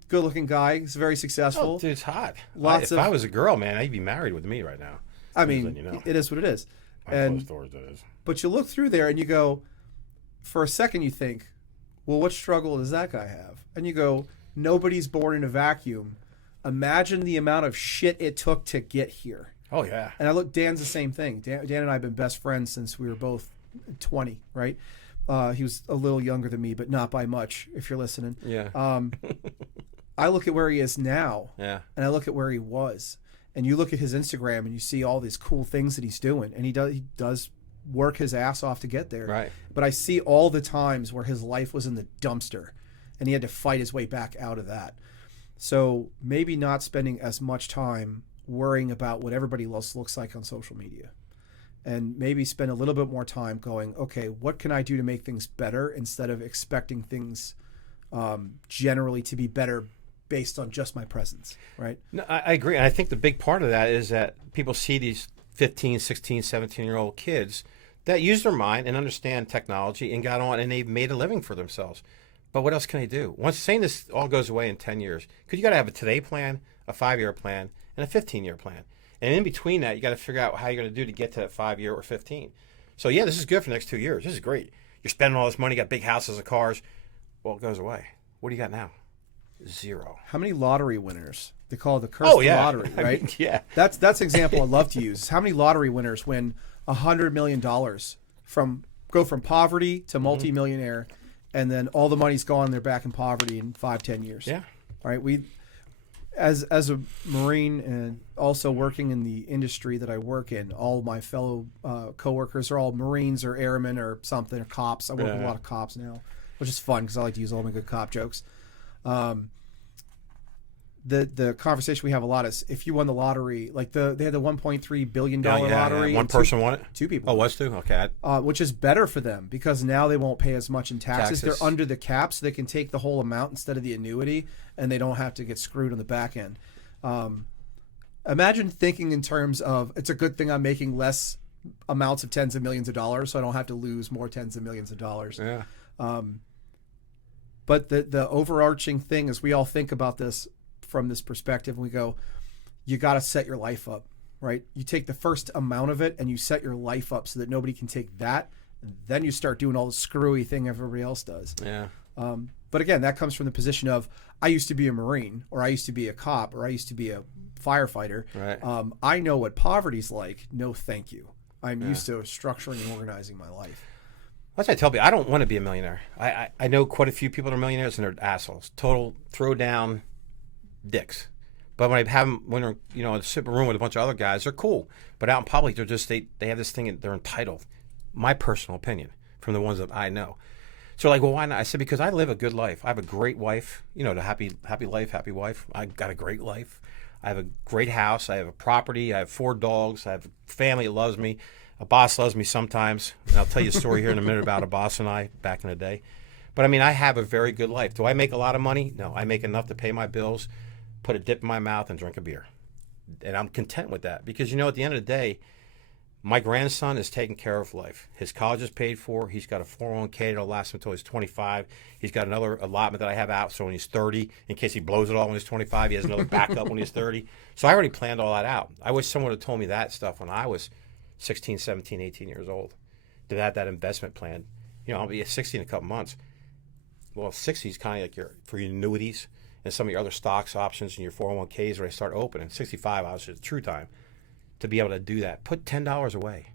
good-looking guy. He's very successful. Oh, dude, it's hot. If I was a girl, man, I'd be married with me right now. I mean, it is what it is. Closed doors, that is. But you look through there and you go, for a second you think, well, what struggle does that guy have? And you go, nobody's born in a vacuum. Imagine the amount of shit it took to get here. Oh, yeah. And I look, Dan's the same thing. Dan and I have been best friends since we were both 20, right? He was a little younger than me, but not by much, if you're listening. Yeah. I look at where he is now, and I look at where he was. And you look at his Instagram and you see all these cool things that he's doing. And he does work his ass off to get there. Right. But I see all the times where his life was in the dumpster and he had to fight his way back out of that. So maybe not spending as much time worrying about what everybody else looks like on social media. And maybe spend a little bit more time going, okay, what can I do to make things better instead of expecting things generally to be better based on just my presence, right? No, I agree. And I think the big part of that is that people see these 15, 16, 17-year-old kids that use their mind and understand technology and got on and they've made a living for themselves. But what else can they do? Once saying this all goes away in 10 years, because you got to have a today plan, a 5-year plan, and a 15-year plan. And in between that, you got to figure out how you're going to do to get to that 5-year or 15. So, yeah, this is good for the next 2 years. This is great. You're spending all this money, got big houses and cars. Well, it goes away. What do you got now? Zero. How many lottery winners? They call it the curse of the lottery, I right? mean, yeah. That's an example I love to use. How many lottery winners win $100 million go from poverty to multimillionaire, and then all the money's gone, they're back in poverty in 5-10 years. Yeah. All right. We, as a Marine and also working in the industry that I work in, all my fellow coworkers are all Marines or airmen or something, or cops. I work with a lot of cops now, which is fun because I like to use all my good cop jokes. The conversation we have a lot is if you won the lottery, like they had the $1.3 billion lottery. Yeah. One person won it? Two people. Oh, was two? Okay. Which is better for them because now they won't pay as much in taxes. Taxes. They're under the cap, so they can take the whole amount instead of the annuity, and they don't have to get screwed on the back end. Imagine thinking in terms of, it's a good thing I'm making less amounts of tens of millions of dollars, so I don't have to lose more tens of millions of dollars. Yeah. But the overarching thing is we all think about this from this perspective, and we go, you got to set your life up, right? You take the first amount of it and you set your life up so that nobody can take that. And then you start doing all the screwy thing everybody else does. Yeah. But again, that comes from the position of, I used to be a Marine, or I used to be a cop, or I used to be a firefighter. Right. I know what poverty's like. No, thank you. I'm used to structuring and organizing my life. That's what I tell people. I don't want to be a millionaire. I know quite a few people that are millionaires, and they're assholes. Total throw down dicks. But when I have them, when they're, in a sip room with a bunch of other guys, they're cool. But out in public, they're just, they have this thing, they're entitled. My personal opinion from the ones that I know. So like, well, why not? I said, because I live a good life. I have a great wife, the happy life, happy wife. I got a great life. I have a great house. I have a property. I have 4 dogs. I have a family that loves me. A boss loves me sometimes. And I'll tell you a story here in a minute about a boss and I back in the day. But I mean, I have a very good life. Do I make a lot of money? No, I make enough to pay my bills, put a dip in my mouth, and drink a beer. And I'm content with that because, at the end of the day, my grandson is taking care of life. His college is paid for. He's got a 401k that'll last him until he's 25. He's got another allotment that I have out so when he's 30, in case he blows it all when he's 25, he has another backup when he's 30. So I already planned all that out. I wish someone had told me that stuff when I was 16, 17, 18 years old. To have that investment plan. I'll be at 60 in a couple months. Well, 60 is kind of like for your annuities and some of your other stocks, options, and your 401ks where they start opening. 65, obviously, the true time to be able to do that. Put $10 away,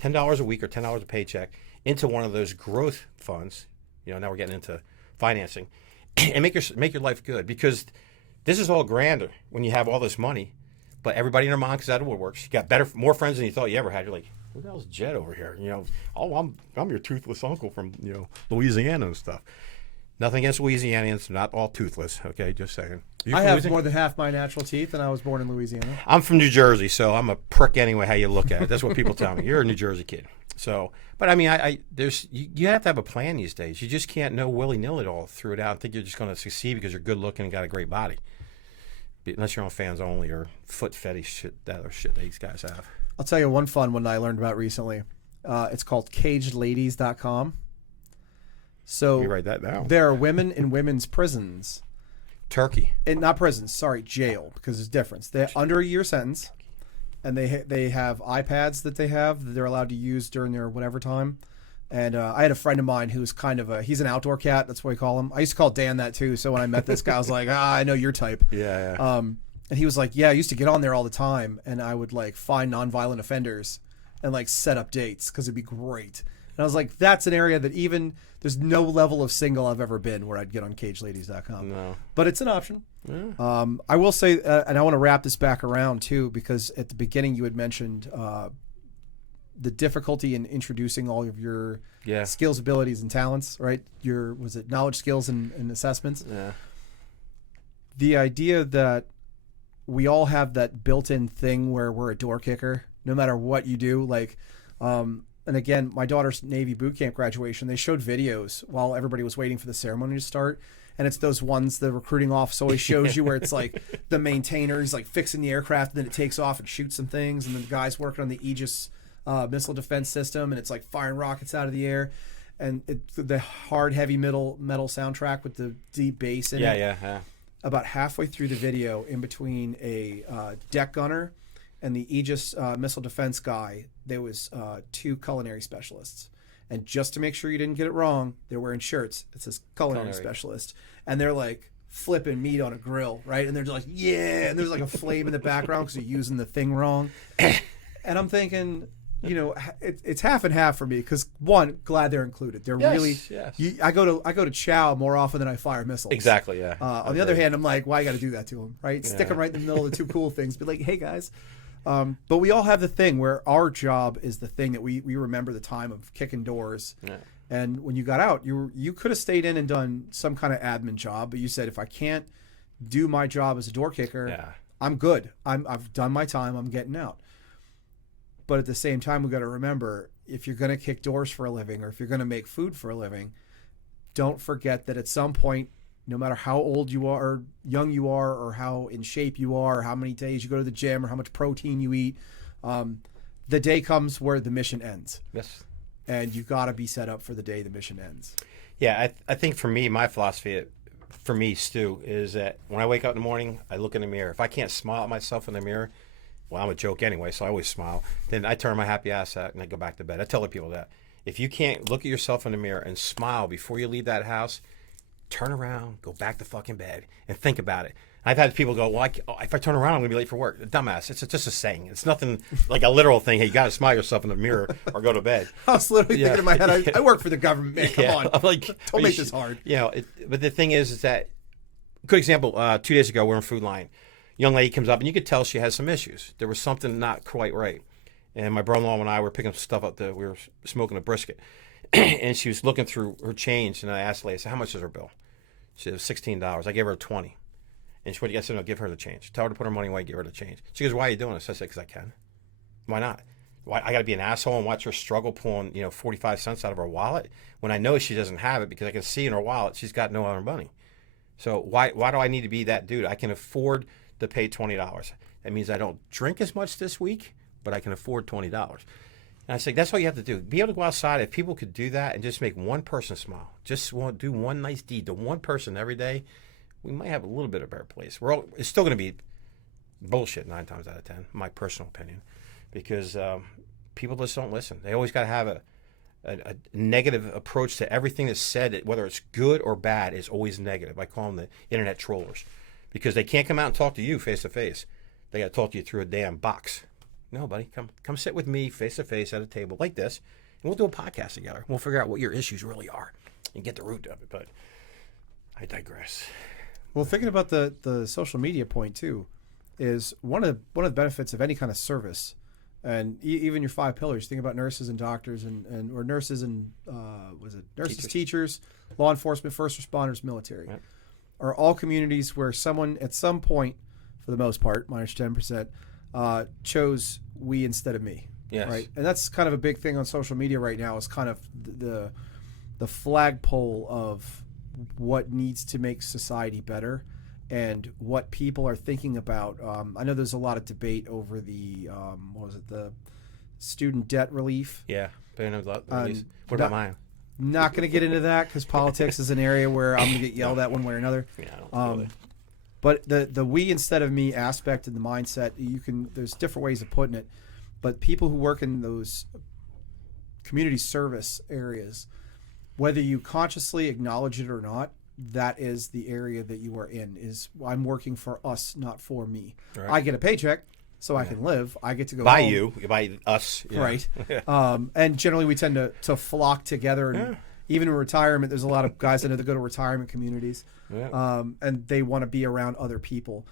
$10 a week or $10 a paycheck into one of those growth funds. Now we're getting into financing, and make your life good because this is all grander when you have all this money, but everybody in their mind comes out of the woodworks. You got more friends than you thought you ever had. You're like, who the hell's Jed over here? I'm your toothless uncle from Louisiana and stuff. Nothing against Louisianians, not all toothless. Okay, just saying. I have more than half my natural teeth, and I was born in Louisiana. I'm from New Jersey, so I'm a prick anyway. How you look at it, that's what people tell me. You're a New Jersey kid. So, but I mean, you have to have a plan these days. You just can't know willy-nilly it all, throw it out, and think you're just going to succeed because you're good looking and got a great body. Unless you're on Fans Only or foot fetish shit, that other shit that these guys have. I'll tell you one fun one that I learned about recently. It's called cagedladies.com. So Let me write that down. There are women in women's prisons. Turkey. And not prisons, sorry, jail, because there's a difference. They're under a year sentence, and they have iPads that they're allowed to use during their whatever time. And I had a friend of mine who's kind of he's an outdoor cat. That's what we call him. I used to call Dan that too. So when I met this guy, I was like, I know your type. Yeah. And he was like, yeah, I used to get on there all the time, and I would like find nonviolent offenders and like set up dates because it'd be great. And I was like, that's an area that even there's no level of single I've ever been where I'd get on cagedladies.com. No. But it's an option. Yeah. I will say, and I want to wrap this back around too, because at the beginning you had mentioned the difficulty in introducing all of your skills, abilities, and talents, right? Was it knowledge, skills, and assessments? Yeah. The idea that we all have that built-in thing where we're a door kicker, no matter what you do. Like, and again, my daughter's Navy boot camp graduation, they showed videos while everybody was waiting for the ceremony to start. And it's those ones the recruiting office always shows you where it's like the maintainer is like fixing the aircraft, and then it takes off and shoots some things. And then the guy's working on the Aegis missile defense system, and it's like firing rockets out of the air. And the hard, heavy metal soundtrack with the deep bass in it. Yeah. About halfway through the video, in between a deck gunner and the Aegis missile defense guy, there was 2 culinary specialists. And just to make sure you didn't get it wrong, they're wearing shirts. It says culinary specialist. And they're like flipping meat on a grill, right? And they're like, yeah, and there's like a flame in the background because you're using the thing wrong. And I'm thinking, you know, it's half and half for me because one, glad they're included. They're really. Yes. I go to chow more often than I fire missiles. Exactly. Yeah. On the other hand, I'm like, why you got to do that to them, right? Yeah. Stick them right in the middle of the two cool things. Be like, hey guys. But we all have the thing where our job is the thing that we remember the time of kicking doors. Yeah. And when you got out, you could have stayed in and done some kind of admin job, but you said, if I can't do my job as a door kicker, I'm good. I've done my time. I'm getting out. But at the same time, we got to remember, if you're going to kick doors for a living or if you're going to make food for a living, don't forget that at some point, no matter how old you are, or young you are, or how in shape you are, or how many days you go to the gym, or how much protein you eat, the day comes where the mission ends. Yes. And you got to be set up for the day the mission ends. Yeah, I think for me, my philosophy, for me, Stu, is that when I wake up in the morning, I look in the mirror. If I can't smile at myself in the mirror, well, I'm a joke anyway, so I always smile. Then I turn my happy ass out and I go back to bed. I tell the people that. If you can't look at yourself in the mirror and smile before you leave that house, turn around, go back to fucking bed, and think about it. I've had people go, well, if I turn around, I'm going to be late for work. Dumbass. It's just a saying. It's nothing like a literal thing. Hey, you got to smile yourself in the miror or go to bed. I was literally thinking in my head, I work for the government, man. Come on. I'm like, don't make this hard. You know, but the thing is that, good example, 2 days ago, we're in Food Line. Young lady comes up, and you could tell she has some issues. There was something not quite right. And my brother-in-law and I were picking stuff up. We were smoking a brisket. And she was looking through her change, and I asked the lady, I said, how much is her bill? She said, $16. I gave her $20. And she went, I said, no, give her the change. Tell her to put her money away, give her the change. She goes, why are you doing this? I said, because I can. Why not? Why I got to be an asshole and watch her struggle pulling, 45 cents out of her wallet when I know she doesn't have it because I can see in her wallet she's got no other money. So why do I need to be that dude? I can afford to pay $20. That means I don't drink as much this week, but I can afford $20. And I say, that's all you have to do. Be able to go outside. If people could do that and just make one person smile, just want to do one nice deed to one person every day, we might have a little bit of a better place. It's still going to be bullshit 9 times out of 10, my personal opinion, because people just don't listen. They always got to have a negative approach to everything that's said, whether it's good or bad, is always negative. I call them the internet trollers, because they can't come out and talk to you face to face. They got to talk to you through a damn box. No, buddy, come sit with me face to face at a table like this, and we'll do a podcast together. We'll figure out what your issues really are and get the root of it. But I digress. Well, thinking about the social media point too, is one of the benefits of any kind of service, and even your 5 pillars. Think about nurses and doctors or nurses and teachers, law enforcement, first responders, military, right, are all communities where someone at some point, for the most part, minus 10%, chose we instead of me. Yes. Right, and that's kind of a big thing on social media right now. Is kind of the flagpole of what needs to make society better and what people are thinking about. I know there's a lot of debate over the the student debt relief. Yeah, what about mine? Not going to get into that because politics is an area where I'm going to get yelled at one way or another. Yeah, I don't really. But the we instead of me aspect and the mindset, there's different ways of putting it. But people who work in those community service areas, whether you consciously acknowledge it or not, that is the area that you are in. Is I'm working for us, not for me. Right. I get a paycheck, so I can live. I get to go by home. you, by us, right? And generally, we tend to flock together. And even in retirement, there's a lot of guys I know that go to retirement communities, and they want to be around other people.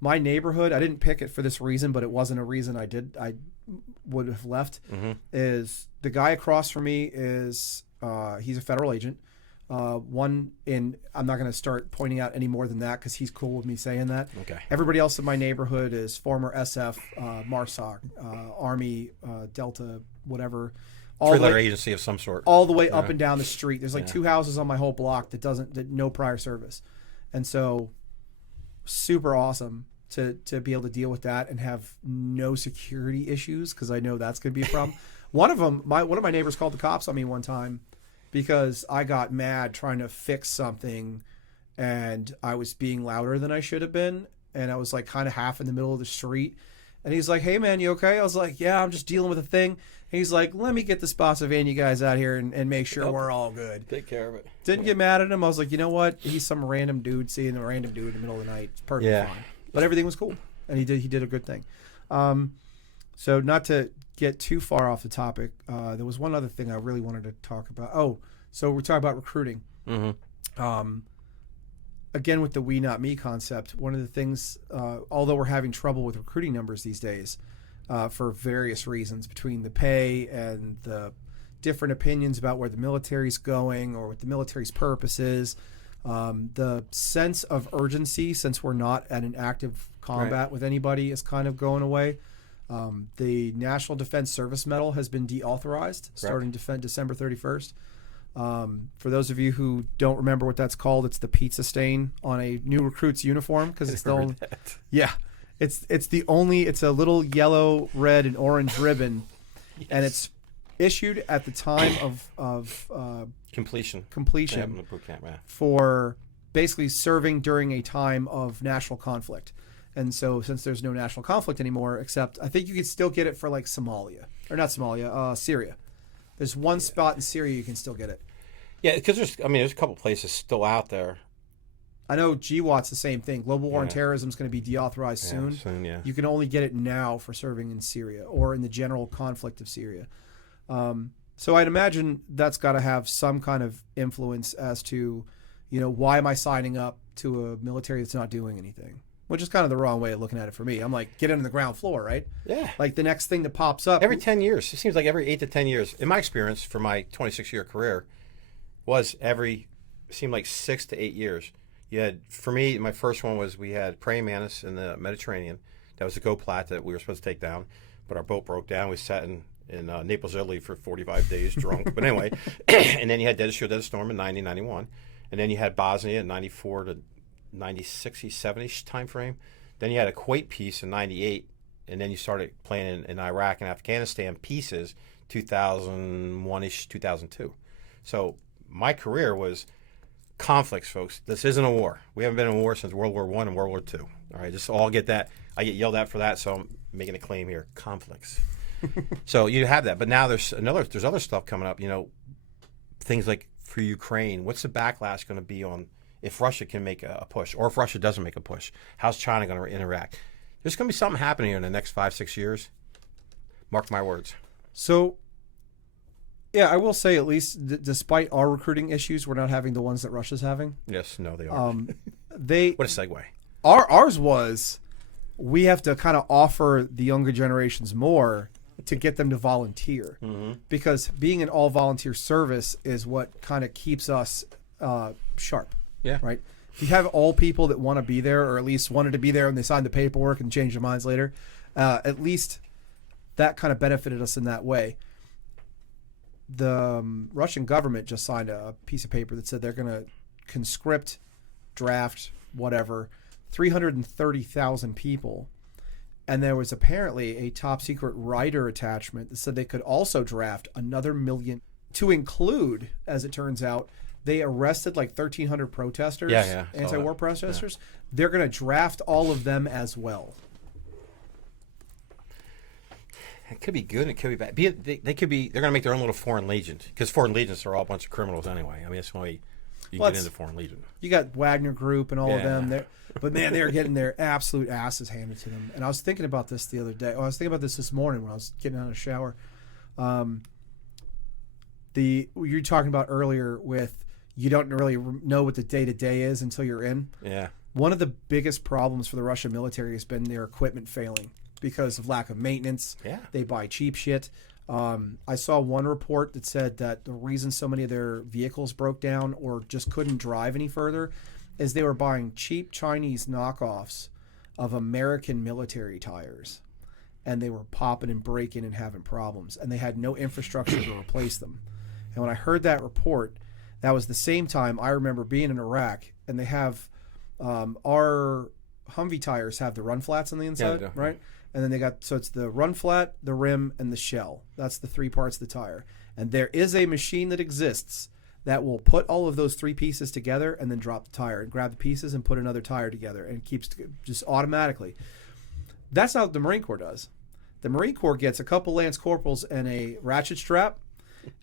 My neighborhood, I didn't pick it for this reason, but it wasn't a reason I would have left. Mm-hmm. Is the guy across from me is he's a federal agent. I'm not going to start pointing out any more than that because he's cool with me saying that. Okay. Everybody else in my neighborhood is former SF, MARSOC, Army, Delta, whatever. Three-letter agency of some sort. All the way up and down the street. There's like 2 houses on my whole block that no prior service. And so super awesome to be able to deal with that and have no security issues because I know that's going to be a problem. One of my neighbors called the cops on me one time because I got mad trying to fix something and I was being louder than I should have been. And I was like kind of half in the middle of the street. And he's like, hey, man, you okay? I was like, yeah, I'm just dealing with a thing. And he's like, let me get the Spotsylvania guys out here and make sure we're all good. Take care of it. Didn't get mad at him. I was like, you know what? He's some random dude seeing a random dude in the middle of the night. It's perfectly fine. But everything was cool. And he did a good thing. So not to get too far off the topic, there was one other thing I really wanted to talk about. Oh, so we're talking about recruiting. Mm-hmm. Again, with the we not me concept, one of the things, although we're having trouble with recruiting numbers these days for various reasons, between the pay and the different opinions about where the military's going or what the military's purpose is, the sense of urgency, since we're not at an active combat with anybody, is kind of going away. The National Defense Service Medal has been deauthorized starting December 31st. For those of you who don't remember what that's called, it's the pizza stain on a new recruit's uniform, because it's the only. Yeah, it's the only. It's a little yellow, red, and orange ribbon, and it's issued at the time of completion yeah, boot camp, yeah. For basically serving during a time of national conflict. And so, since there's no national conflict anymore, except I think you can still get it for like Somalia, or not Somalia, Syria. There's one spot in Syria you can still get it. Yeah, because there's a couple places still out there. I know GWAT's the same thing. Global War on Terrorism is going to be deauthorized soon. Yeah. You can only get it now for serving in Syria or in the general conflict of Syria. So I'd imagine that's got to have some kind of influence as to, why am I signing up to a military that's not doing anything? Which is kind of the wrong way of looking at it for me. I'm like, get into the ground floor, right? Yeah. Like the next thing that pops up. Every 10 years. It seems like every 8 to 10 years. In my experience, for my 26-year career, seemed like 6 to 8 years. You had, for me, my first one was we had praying mantis in the Mediterranean. That was a Go Plat that we were supposed to take down, but our boat broke down. We sat in Naples, Italy for 45 days drunk. But anyway, and then you had Desert Storm in 90, 91. And then you had Bosnia in 94 to 96, 70 time frame. Then you had a Kuwait piece in 98, and then you started playing in Iraq and Afghanistan pieces 2001-ish, 2002. So my career was conflicts, folks. This isn't a war. We haven't been in a war since World War I and World War II. All right, just all get that. I get yelled at for that, so I'm making a claim here. Conflicts. So you have that, but now there's other stuff coming up. Things like for Ukraine. What's the backlash going to be on if Russia can make a push, or if Russia doesn't make a push? How's China going to interact? There's going to be something happening here in the next 5-6 years. Mark my words. So, yeah, I will say, at least despite our recruiting issues, we're not having the ones that Russia's having. Yes, no, they are. What a segue. Ours was, we have to kind of offer the younger generations more to get them to volunteer, because being an all volunteer service is what kind of keeps us sharp. Yeah. Right. If you have all people that want to be there, or at least wanted to be there, and they signed the paperwork and changed their minds later, at least that kind of benefited us in that way. The Russian government just signed a piece of paper that said they're going to conscript, draft, whatever, 330,000 people. And there was apparently a top secret rider attachment that said they could also draft another million, to include, as it turns out, they arrested like 1,300 protesters, anti-war protesters. Yeah. They're going to draft all of them as well. It could be good. It could be bad. They could be. They're going to make their own little foreign legion, because foreign legions are all a bunch of criminals anyway. I mean, that's why you get into foreign legion. You got Wagner Group and all of them there, but man, they're getting their absolute asses handed to them. And I was thinking about this the other day. I was thinking about this morning when I was getting out of the shower. You were talking about earlier with, you don't really know what the day-to-day is until you're in. Yeah. One of the biggest problems for the Russian military has been their equipment failing because of lack of maintenance. Yeah. They buy cheap shit. I saw one report that said that the reason so many of their vehicles broke down or just couldn't drive any further is they were buying cheap Chinese knockoffs of American military tires. And they were popping and breaking and having problems. And they had no infrastructure to replace them. And when I heard that report, that was the same time I remember being in Iraq, and they have our Humvee tires have the run flats on the inside, right? And then so it's the run flat, the rim, and the shell. That's the three parts of the tire. And there is a machine that exists that will put all of those three pieces together and then drop the tire and grab the pieces and put another tire together, and it keeps just automatically. That's not what the Marine Corps does. The Marine Corps gets a couple lance corporals and a ratchet strap,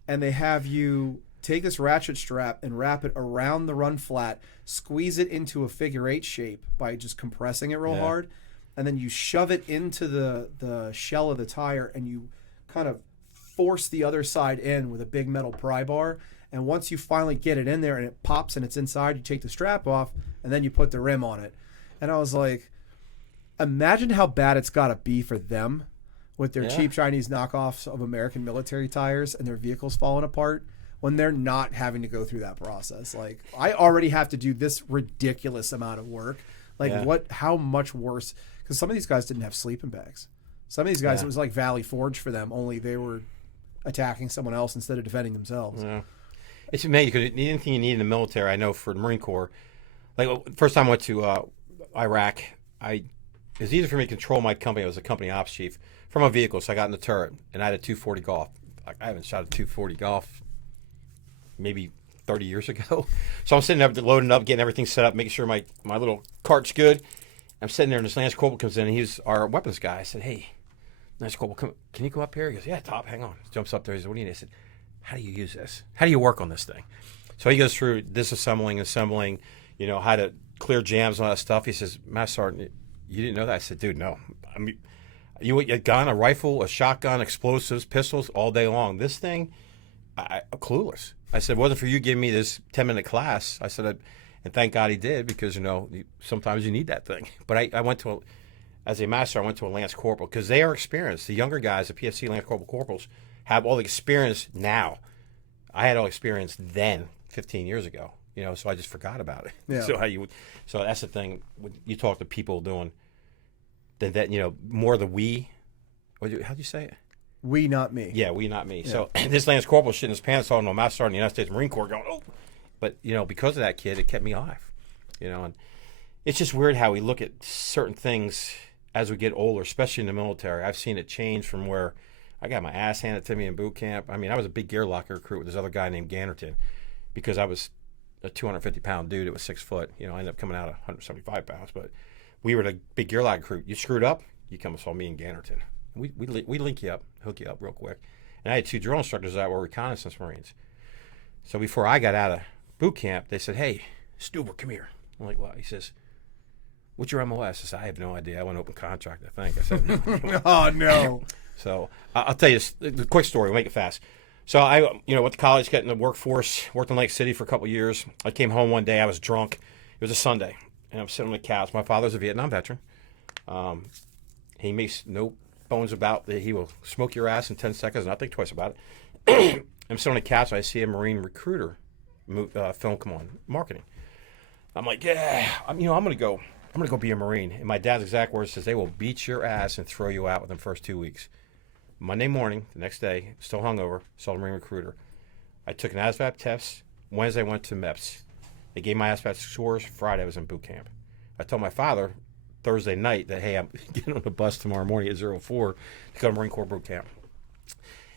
and they have you take this ratchet strap and wrap it around the run flat, squeeze it into a figure-8 shape by just compressing it real hard, and then you shove it into the shell of the tire, and you kind of force the other side in with a big metal pry bar. And once you finally get it in there and it pops and it's inside, you take the strap off, and then you put the rim on it. And I was like, imagine how bad it's got to be for them with their cheap Chinese knockoffs of American military tires and their vehicles falling apart when they're not having to go through that process. Like, I already have to do this ridiculous amount of work. Like, how much worse? Because some of these guys didn't have sleeping bags. Some of these guys, it was like Valley Forge for them, only they were attacking someone else instead of defending themselves. Yeah. It's amazing because anything you need in the military, I know for the Marine Corps, like first time I went to Iraq, it was easy for me to control my company. I was a company ops chief from a vehicle, so I got in the turret, and I had a 240 Golf. Like, I haven't shot a 240 Golf maybe 30 years ago. So I'm sitting there loading up, getting everything set up, making sure my little cart's good. I'm sitting there, and this Lance Corporal comes in, and he's our weapons guy. I said, hey, Lance Corporal, can you go up here? He goes, yeah, Top, hang on. He jumps up there. He says, what do you need? I said, how do you use this? How do you work on this thing? So he goes through disassembling, assembling, how to clear jams and all that stuff. He says, Master Sergeant, you didn't know that? I said, dude, no. I mean, you a gun, a rifle, a shotgun, explosives, pistols all day long. This thing, I'm clueless. I said, wasn't for you giving me this 10-minute class. I said, and thank God he did, because, sometimes you need that thing. But I went to, as a master, I went to a Lance Corporal because they are experienced. The younger guys, the PFC Lance Corporals, have all the experience now. I had all experience then, 15 years ago. So I just forgot about it. Yeah. So that's the thing. When you talk to people doing that, more the we. How'd you say it? We, not me. Yeah, we, not me. Yeah. So this Lance Corporal shitting his pants on, Master Sergeant in the United States Marine Corps going, oh. But, because of that kid, it kept me alive. And it's just weird how we look at certain things as we get older, especially in the military. I've seen it change from where I got my ass handed to me in boot camp. I mean, I was a big gear locker recruit with this other guy named Gannerton because I was a 250-pound dude that was 6 foot. I ended up coming out 175 pounds. But we were the big gear locker recruit. You screwed up, you come and saw me and Gannerton. We link you up, hook you up real quick. And I had 2 drill instructors that were reconnaissance Marines. So before I got out of boot camp, they said, hey, Stuber, come here. I'm like, what? He says, what's your MOS? I said, I have no idea. I went open contract, I think. I said, no. Oh, no. So I'll tell you the quick story. We'll make it fast. So I, went to college, got in the workforce, worked in Lake City for a couple of years. I came home one day. I was drunk. It was a Sunday, and I'm sitting on the couch. My father's a Vietnam veteran. He makes no bones about that. He will smoke your ass in 10 seconds, and not think twice about it. I'm sitting on the couch, and I see a Marine recruiter film come on, marketing. I'm like, yeah, I'm gonna go be a Marine. And my dad's exact words says, they will beat your ass and throw you out within the first 2 weeks. Monday morning, the next day, still hungover, saw the Marine recruiter. I took an ASVAB test. Wednesday, I went to MEPS. They gave my ASVAB scores. Friday, I was in boot camp. I told my father Thursday night that, hey, I'm getting on the bus tomorrow morning at 04 to go to Marine Corps boot camp.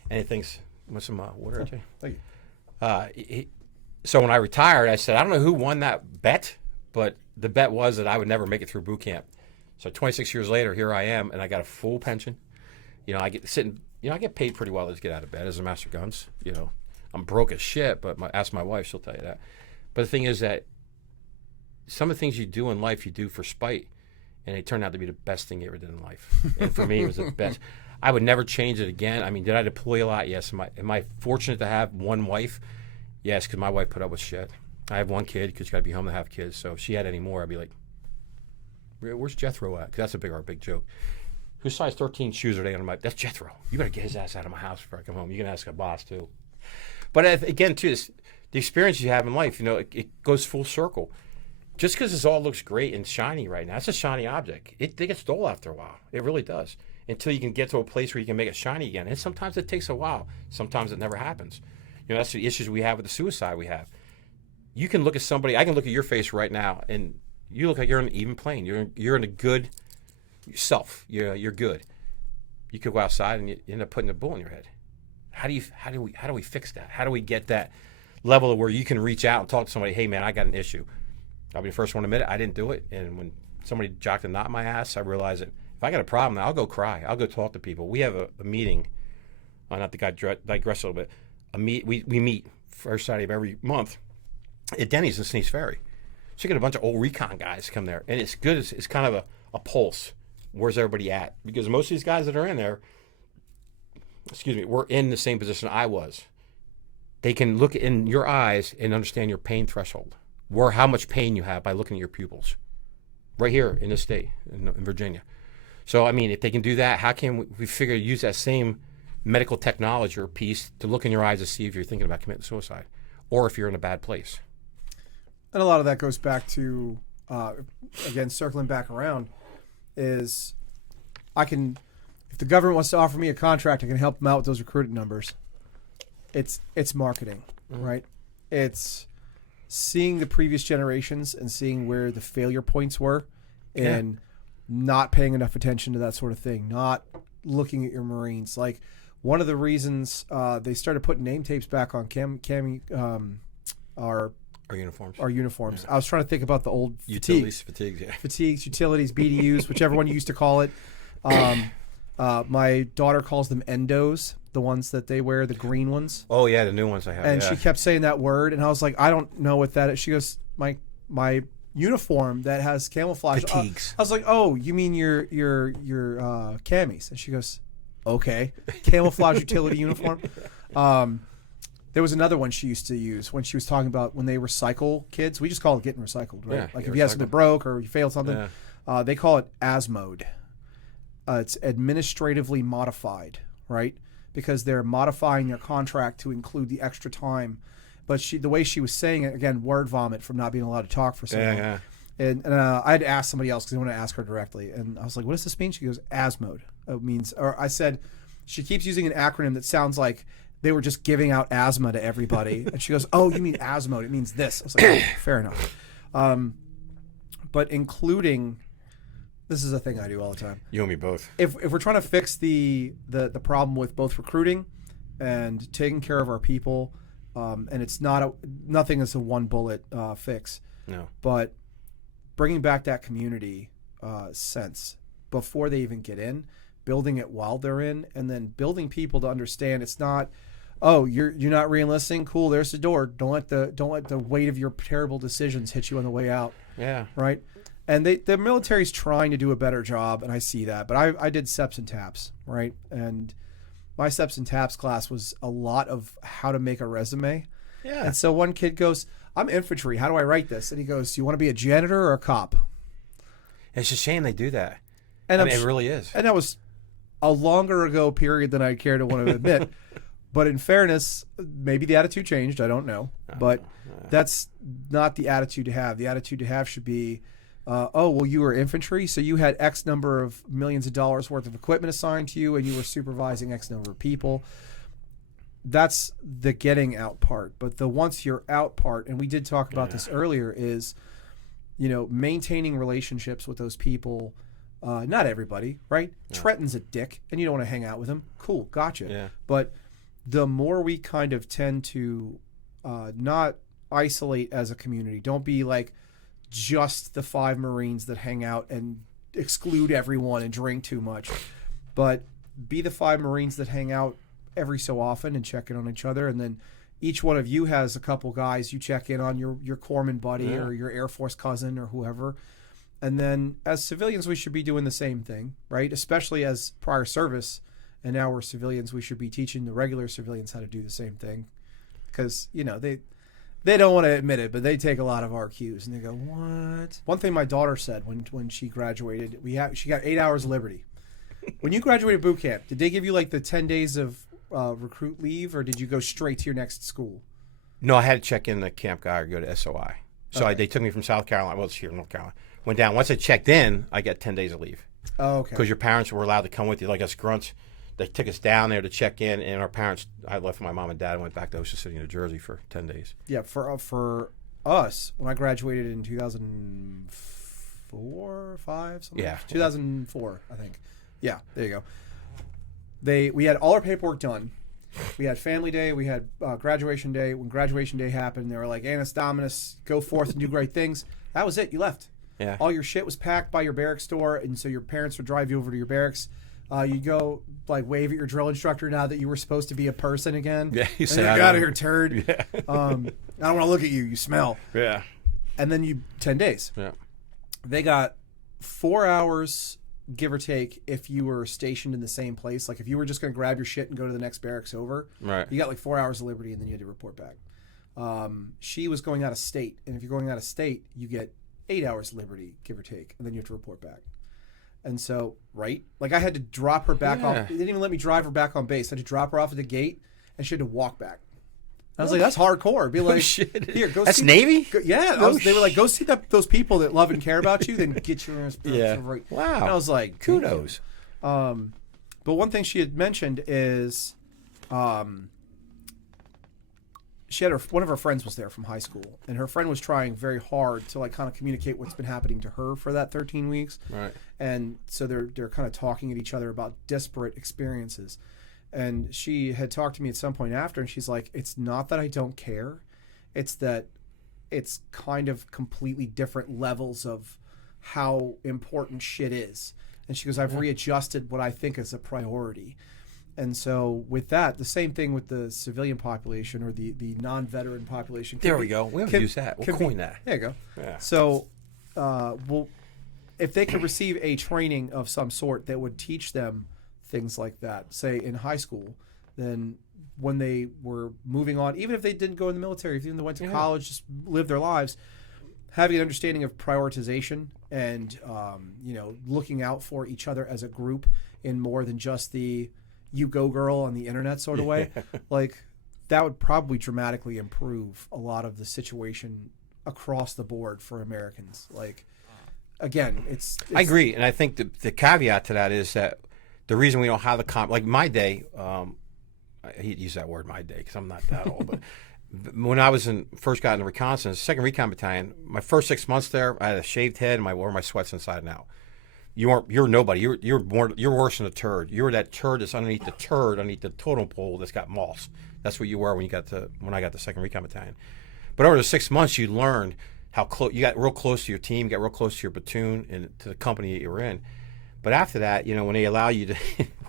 And he thinks, want some water, AJ? Thank you. So when I retired, I said, I don't know who won that bet, but the bet was that I would never make it through boot camp. So 26 years later, here I am, and I got a full pension. I get paid pretty well to get out of bed as a master guns. I'm broke as shit, but ask my wife, she'll tell you that. But the thing is that some of the things you do in life, you do for spite, and they turned out to be the best thing you ever did in life. And for me, it was the best. I would never change it again. I mean, did I deploy a lot? Yes. Am I fortunate to have one wife? Yes, because my wife put up with shit. I have one kid because you got to be home to have kids. So if she had any more, I'd be like, where's Jethro at? Because that's our big joke. Whose size 13 shoes are they on? I'm like, that's Jethro. You better get his ass out of my house before I come home. You can ask a boss, too. But again, too, the experience you have in life, it goes full circle. Just because this all looks great and shiny right now, it's a shiny object. They get stole after a while. It really does. Until you can get to a place where you can make it shiny again. And sometimes it takes a while. Sometimes it never happens. That's the issues we have with the suicide we have. You can look at somebody, I can look at your face right now, and you look like you're on an even plane. You're in a good self. You're good. You could go outside and you end up putting a bullet in your head. How do we fix that? How do we get that level of where you can reach out and talk to somebody? Hey man, I got an issue. I'll be the first one to admit it. I didn't do it, and when somebody jocked a knot in my ass, I realized that if If I got a problem, I'll go cry. I'll go talk to people. We have a meeting. Not to digress a little bit. We meet first Saturday of every month at Denny's in Sneeze Ferry. So you get a bunch of old recon guys come there, and it's good. It's kind of a pulse. Where's everybody at? Because most of these guys that are in there, were in the same position I was. They can look in your eyes and understand your pain threshold, how much pain you have by looking at your pupils, right here in this state, in Virginia. So, I mean, if they can do that, how can we figure use that same medical technology or piece to look in your eyes to see if you're thinking about committing suicide or if you're in a bad place? And a lot of that goes back to, again, circling back around, is if the government wants to offer me a contract, I can help them out with those recruiting numbers. It's marketing, right? It's seeing the previous generations and seeing where the failure points were and not paying enough attention to that sort of thing, not looking at your Marines. Like, one of the reasons they started putting name tapes back on our uniforms. Yeah. I was trying to think about the old fatigues, utilities, BDUs, whichever one you used to call it. My daughter calls them endos, the ones that they wear, the green ones. Oh yeah, the new ones I have. And she kept saying that word, and I was like, I don't know what that is. She goes, my uniform that has camouflage fatigues. I was like, oh, you mean your camis? And she goes, okay, camouflage utility uniform. There was another one she used to use when she was talking about when they recycle kids. We just call it getting recycled, right? Yeah, like if you have something broke or you failed something, they call it ASMOD. It's administratively modified, right? Because they're modifying their contract to include the extra time. But the way she was saying it, again, word vomit from not being allowed to talk for so long. Yeah. And I had to ask somebody else because I want to ask her directly. And I was like, what does this mean? She goes, ASMOD. It means, or I said, she keeps using an acronym that sounds like they were just giving out asthma to everybody. And she goes, oh, you mean ASMOD. It means this. I was like, oh, fair enough. But including, this is a thing I do all the time. You and me both. If we're trying to fix the problem with both recruiting and taking care of our people, and it's nothing is a one bullet fix. No. But bringing back that community sense before they even get in, building it while they're in, and then building people to understand it's not, oh, you're not re-enlisting, cool, there's the door. Don't let the weight of your terrible decisions hit you on the way out. Yeah. Right? And the military's trying to do a better job, and I see that. But I did SEPs and TAPs, right? And my SEPs and TAPs class was a lot of how to make a resume. Yeah. And so one kid goes, I'm infantry, how do I write this? And he goes, do you want to be a janitor or a cop? It's a shame they do that. And I mean, it really is. And that was a longer ago period than I care to want to admit. But in fairness, maybe the attitude changed. I don't know. But that's not the attitude to have. The attitude to have should be, oh, well, you were infantry, so you had X number of millions of dollars worth of equipment assigned to you, and you were supervising X number of people. That's the getting out part. But the once you're out part, and we did talk about this earlier, is, maintaining relationships with those people. Not everybody, right? Yeah. Trenton's a dick, and you don't want to hang out with him. Cool, gotcha. Yeah. But the more we kind of tend to not isolate as a community, don't be like just the 5 Marines that hang out and exclude everyone and drink too much, but be the 5 Marines that hang out every so often and check in on each other. And then each one of you has a couple guys you check in on, your corpsman buddy or your Air Force cousin or whoever. And then as civilians, we should be doing the same thing, right? Especially as prior service, and now we're civilians, we should be teaching the regular civilians how to do the same thing. Because, they don't want to admit it, but they take a lot of our cues. And they go, what? One thing my daughter said when she graduated, she got 8 hours of liberty. When you graduated boot camp, did they give you like the 10 days of recruit leave, or did you go straight to your next school? No, I had to check in the camp guy or go to SOI. So they took me from South Carolina. Well, it's here in North Carolina. Went down. Once I checked in, I got 10 days of leave. Oh, okay. Because your parents were allowed to come with you, like us grunts. They took us down there to check in, and our parents, I left with my mom and dad and went back to Ocean City, New Jersey for 10 days. Yeah, for us, when I graduated in 2004 or 5, something. Yeah. 2004, I think. Yeah, there you go. We had all our paperwork done. We had family day. We had graduation day. When graduation day happened, they were like, Annus Dominus, go forth and do great things. That was it. You left. Yeah. All your shit was packed by your barracks door, and so your parents would drive you over to your barracks. You go like wave at your drill instructor now that you were supposed to be a person again. Yeah, you say, "Get out of here, turd." Yeah. I don't want to look at you. You smell. Yeah. And then 10 days. Yeah. They got 4 hours, give or take, if you were stationed in the same place. Like if you were just going to grab your shit and go to the next barracks over, Right. you got like 4 hours of liberty, and then you had to report back. She was going out of state, and if you're going out of state, you get 8 hours liberty, give or take, and then you have to report back. And so, right? Like I had to drop her back off. They didn't even let me drive her back on base. I had to drop her off at the gate, and she had to walk back. I was like, that's hardcore. Be like, shit. Here, go That's see. Navy? They were like, go see those people that love and care about you, then get your ass. Yeah. Right. Wow. And I was like, Kudos. But one thing she had mentioned is, she had one of her friends was there from high school, and her friend was trying very hard to like kind of communicate what's been happening to her for that 13 weeks. Right. And so they're kind of talking at each other about disparate experiences. And she had talked to me at some point after, and she's like, it's not that I don't care. It's that it's kind of completely different levels of how important shit is. And she goes, I've readjusted what I think is a priority. And so with that, the same thing with the civilian population or the non-veteran population. There we go. We haven't used that. We'll coin that. There you go. Yeah. So if they could receive a training of some sort that would teach them things like that, say in high school, then when they were moving on, even if they didn't go in the military, if they went to college, just live their lives, having an understanding of prioritization and looking out for each other as a group in more than just the you go girl on the internet sort of way, like that would probably dramatically improve a lot of the situation across the board for Americans. Like, again, it's I agree, and I think the caveat to that is that the reason we don't have the like my day, I hate to use that word my day because I'm not that old, but when I was first got into reconnaissance, 2nd Recon Battalion, my first 6 months there, I had a shaved head and I wore my sweats inside and out. You're nobody. You're worse than a turd. You're that turd that's underneath the totem pole that's got moss. That's what you were when I got to 2nd Recon Battalion. But over the 6 months, you learned how close you got real close to your team, got real close to your platoon and to the company that you were in. But after that, when they allow you to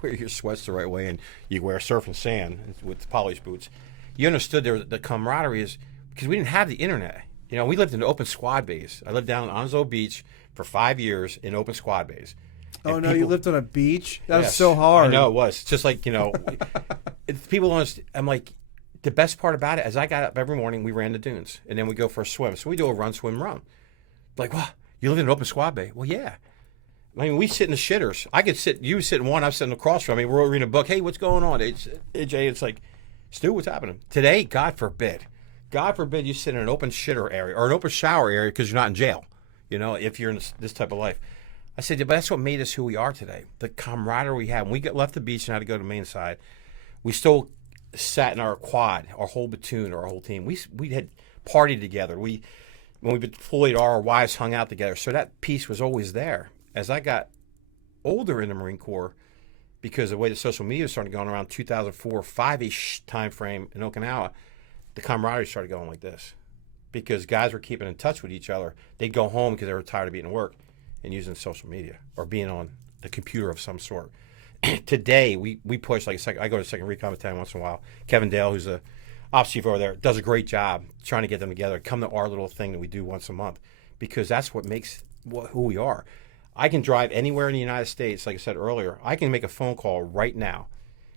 wear your sweats the right way and you wear surf and sand with polished boots, you understood the camaraderie is because we didn't have the internet. We lived in open squad base. I lived down on Onslow Beach for 5 years in open squad base. Oh, no, you lived on a beach? That was so hard. I know, it was. Just like, people don't understand. I'm like, the best part about it is I got up every morning, we ran the dunes, and then we go for a swim. So we do a run, swim, run. Like, wow, you live in an open squad bay? Well, yeah. I mean, we sit in the shitters. I could sit, you sit in one, I'm sitting across from me. We're reading a book. Hey, what's going on? AJ, it's like, Stu, what's happening? Today, God forbid you sit in an open shitter area or an open shower area because you're not in jail, if you're in this type of life. I said, but that's what made us who we are today. The camaraderie we had. When we left the beach and had to go to the main side, we still sat in our quad, our whole platoon, or our whole team. We had partied together. When we deployed, our wives hung out together. So that piece was always there. As I got older in the Marine Corps, because of the way the social media started going around 2004, 5-ish time frame in Okinawa, the camaraderie started going like this. Because guys were keeping in touch with each other. They'd go home because they were tired of being at work and using social media or being on the computer of some sort. Today, we push, I go to 2nd Recon Battalion once in a while. Kevin Dale, who's the ops chief over there, does a great job trying to get them together, come to our little thing that we do once a month, because that's what makes who we are. I can drive anywhere in the United States, like I said earlier. I can make a phone call right now,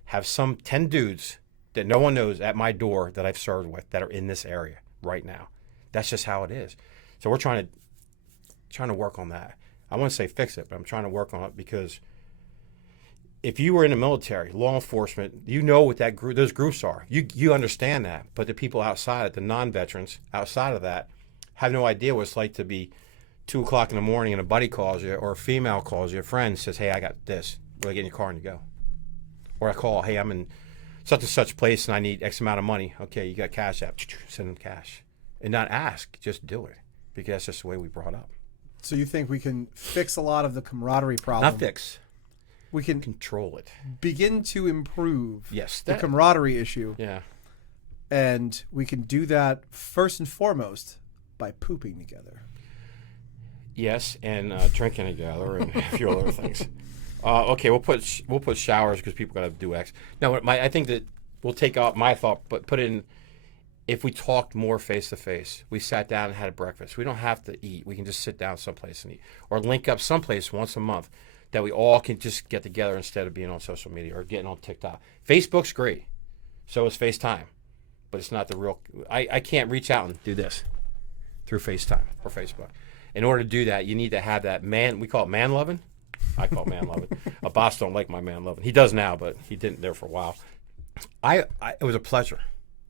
have some 10 dudes that no one knows at my door that I've served with that are in this area right now. That's just how it is. So we're trying to work on that. I want to say fix it, but I'm trying to work on it because if you were in the military, law enforcement, you know what those groups are. You understand that. But the people outside, the non-veterans outside of that, have no idea what it's like to be 2 o'clock in the morning and a buddy calls you or a female calls you, a friend says, hey, I got this. Well, get in your car and you go. Or I call, hey, I'm in such and such place and I need X amount of money. Okay, you got Cash App. Send them cash. And not ask, just do it. Because that's just the way we brought up. So you think we can fix a lot of the camaraderie problem? Not fix. We can control it. Begin to improve the that camaraderie issue. Yeah. And we can do that first and foremost by pooping together. Yes, and drinking together and a few other things. Okay, we'll put showers because people got to do X. No, I think that we'll take out my thought, but put in if we talked more face to face. We sat down and had a breakfast. We don't have to eat. We can just sit down someplace and eat, or link up someplace once a month that we all can just get together instead of being on social media or getting on TikTok. Facebook's great, so is FaceTime, but it's not the real. I can't reach out and do this through FaceTime or Facebook. In order to do that, you need to have that man. We call it man loving. I call it man loving. A boss don't like my man loving. He does now, but he didn't there for a while. It was a pleasure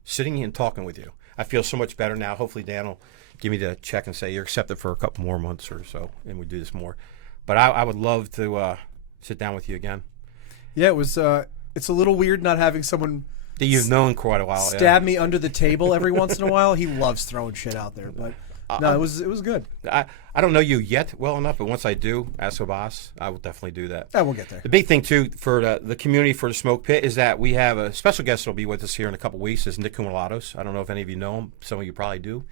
sitting here and talking with you. I feel so much better now. Hopefully Dan will give me the check and say you're accepted for a couple more months or so, and we do this more. But I would love to sit down with you again. Yeah, it was. It's a little weird not having someone That you've known quite a while. stab me under the table every once in a while. He loves throwing shit out there, but no, it was good. I don't know you yet well enough, but once I do, as a boss, I will definitely do that. Yeah, we'll get there. The big thing, too, for the community for the Smoke Pit is that we have a special guest that will be with us here in a couple weeks. Is Nick Kumalatos. I don't know if any of you know him. Some of you probably do.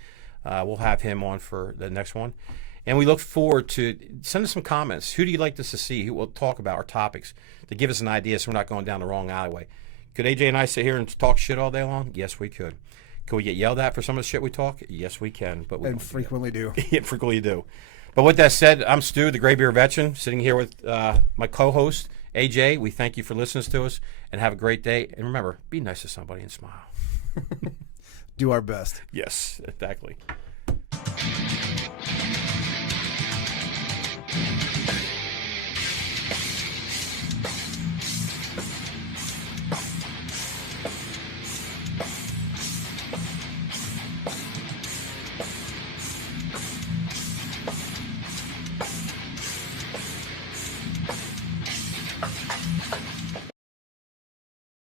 We'll have him on for the next one. And we look forward to send us some comments. Who do you like us to see? Who we'll talk about our topics to give us an idea so we're not going down the wrong alleyway. Could AJ and I sit here and talk shit all day long? Yes, we could. Can we get yelled at for some of the shit we talk? Yes, we can. But we And frequently do. Yeah, frequently do. But with that said, I'm Stu, the Gray Beer Veteran, sitting here with my co-host, AJ. We thank you for listening to us, and have a great day. And remember, be nice to somebody and smile. Do our best. Yes, exactly.